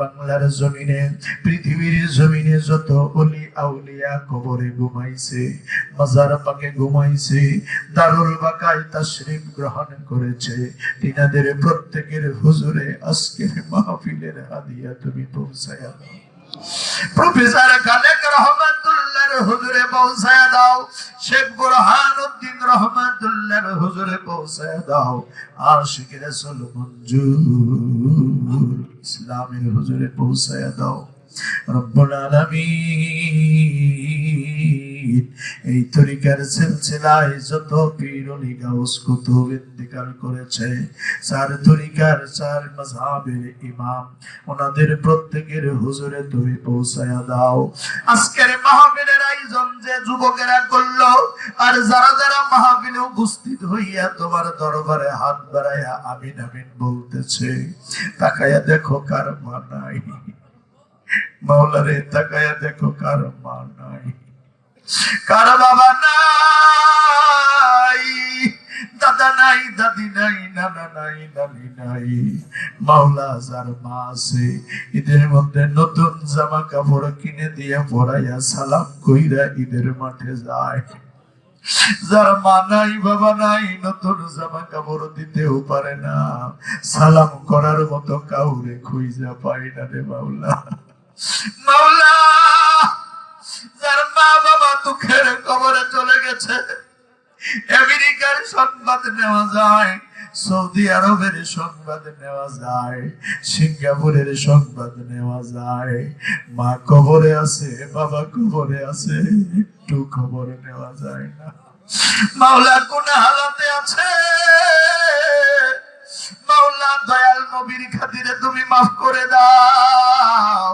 বাংলার জমিনে, পৃথিবীর জমিনে যত ওলি আউলিয়া কবরে ঘুমাইছে, মাজার পাকে ঘুমাইছে, দারুল বাকায় তাশরীফ গ্রহণ করেছে, তিনাদের প্রত্যেকের হুজুরে আজকের মাহফিলের হাদিয়া তুমি পৌঁছায়া দাও। প্রফেসর খালেক রহমাতুল্লাহর হুজুরে পৌঁছায়া দাও, শেখ বুরহানুদ্দিন রহমাতুল্লাহর হুজুরে পৌঁছায়া দাও, আশিক রাসূল মঞ্জুর ইসলামের হুজুরে পৌঁছায়া দাও। রব্বুল আলামিন, এই তরিকার সিলসিলায় যত পীর ওলি গাউস কুতুব ইন্তেকাল করেছে, চার তরিকার চার মাযহাবের ইমাম, ওনাদের প্রত্যেকের হুজুরে তুমি পৌঁছায়া দাও। আজকের মাহফিলের আয়োজন যে যুবকেরা করলো, আর যারা যারা মাহফিলে উপস্থিত হইয়া তোমার দরবারে হাত বাড়াইয়া আমিন আমিন বলতেছে, তাকায়া দেখো কার মা নাই। মাওলারে তাকায়া দেখো কার মা নাই, কার বাবা নাই, দাদা নাই, দাদি নাই, নানা নাই, নানি নাই। মাওলা যার মা আছে ঈদের মধ্যে নতুন জামা কাপড় কিনে দিয়ে পরাইয়া সালাম কইরা ঈদের মাঠে যায়। যার মা নাই, বাবা নাই, নতুন জামা কাপড় দিতেও পারে না, সালাম করার মতো কাউরে খুঁজা পাই না রে মাওলা। মাওলা যার মা বাবা দুঃখের কবরে চলে গেছে, আমেরিকার সংবাদ নেওয়া যায়, সৌদি আরবের সংবাদ নেওয়া যায়, সিঙ্গাপুরের সংবাদ নেওয়া যায়, মা কবরে আছে, বাবা কবরে আছে, একটু খবর নেওয়া যায় না। মাওলা কোন হালাতে আছে? মাওলা দয়াল নবীর খাতিরে তুমি মাফ করে দাও,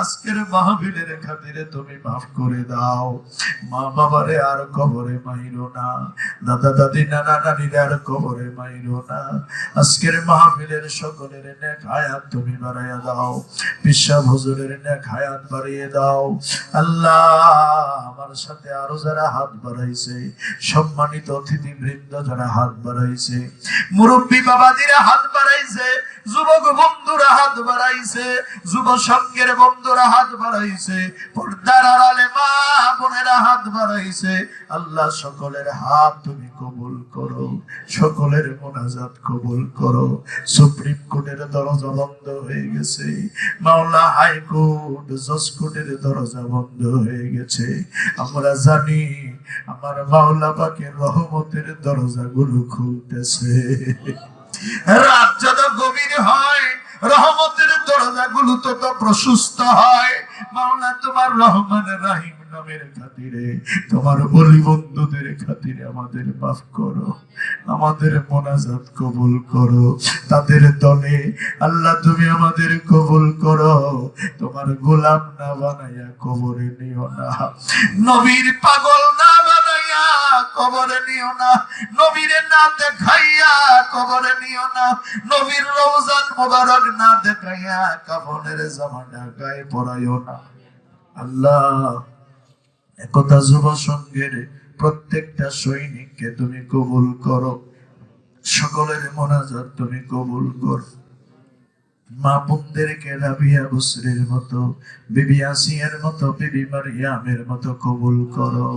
আজকের মাহফিলের খাতিরে তুমি মাফ করে দাও। মা বাবারে আর কবরে মাইরো না, দাদা দাদি নানা নানিরে আর কবরে মাইরো না। আজকের মাহফিলের সকলের নেক হায়াত তুমি বাড়াইয়া দাও, পিসাব হুজুরের নেক হায়াত বাড়িয়ে দাও। আল্লাহ আমার সাথে আরো যারা হাত বাড়াইছে, সম্মানিত অতিথিবৃন্দ যারা হাত বাড়াইছে, মুরব্বী বাবাজিরা হাত বাড়াইছে, যুবক বন্ধুরা হাত বাড়াইছে, যুব সংঘের বন্ধুরা হাত বাড়াইছে, পর্দার আড়ালে মা বোনেরা হাত বাড়াইছে। আল্লাহ সকলের হাত তুমি কবুল করো, সকলের মোনাজাত কবুল করো। সুপ্রিম কোর্টের দরজা বন্ধ হয়ে গেছে, মাওলা হাইকোর্ট জজ কোর্টের দরজা বন্ধ হয়ে গেছে। আমরা জানি আমার মাওলা পাকের রহমতের দরজাগুলো খুলতেছে। রাত যত গভীর হয় রহমতের দরজাগুলো তত প্রশস্ত হয়। মাওলা তোমার রহমান রাহিম নামের খাতিরে, তোমার ওলি বন্ধুদের খাতিরে আমাদের মাফ করো, আমাদের মোনাজাত কবুল করো। তাদের দলে আল্লাহ তুমি আমাদের কবুল করো, তোমার গোলাম না বানাইয়া কবরে নিও না, নবীর পাগল না বানাইয়া কবরে নিও না, নবীরে না দেখাইয়া কবরে নিও না, নবীর রওজান মোবারক না দেখাইয়া কাফনের জামা ঢাকায় পরাইও না। আল্লাহ একতা যুব সংঘের প্রত্যেকটা সৈনিককে তুমি কবুল করো, সকলের মোনাজাত তুমি কবুল করো। মা বোনদেরকে রাবিয়া বসরির মতো, বিবি আসিয়ার মতো, বিবি মারিয়ামের মতো কবুল করো।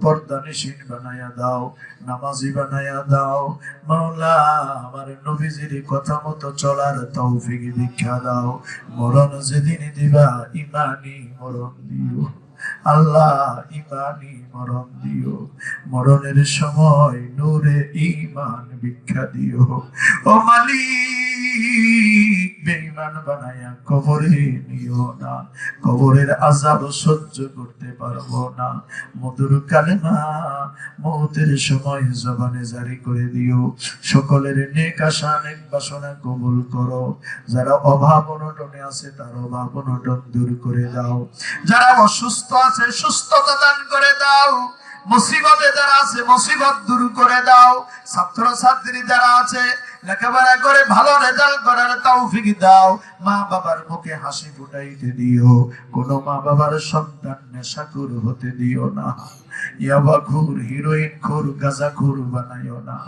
পর্দানিশীন বানায়া দাও, নামাজি বানায়া দাও। মাওলা আমার নবীজির কথা মতো চলার তৌফিক দীক্ষা দাও। মরণ যেদিন দিবা ইমানি মরণ দিও আল্লাহ, ইমানি মরণ দিও। মরণের সময় নূরে ঈমান ভিক্ষা দিও। ও মালিক বেঈমান বানায়া কবরে নিও না, কবরের আযাব সহ্য করতে পারবো না। মধুর কালেমা মওতের সময় জবানে জারি করে দিও। সকলের নেক আশা নেক বাসনা কবুল করো। যারা অভাব অনটনে আছে তার অভাব অনটন দূর করে দাও। যারা অসুস্থ আছে সুস্থতা দান করে দাও। মুসিবতে যারা আছে মুসিবত দূর করে দাও। ছাত্র ছাত্রী যারা আছে লেখাপড়া করে ভালো রেজাল্ট করার তৌফিক দাও। মা বাবার মুখে হাসি ফুটাইতে দিও। কোন মা বাবার সন্তান নেশাখোর হতে দিও না। ইয়াবাখোর, হিরোইন খোর, গাঁজাখোর বানাইও না।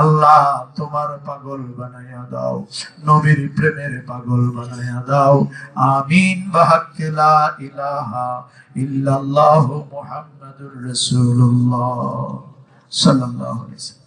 আল্লাহ তোমার পাগল বানাইয়া দাও, নবীর প্রেমের পাগল বানাইয়া দাও। আমিন বিহাক্কি লা ইলাহা ইল্লাল্লাহু মুহাম্মাদুর রাসূলুল্লাহ সাল্লাল্লাহু আলাইহি ওয়াসাল্লাম।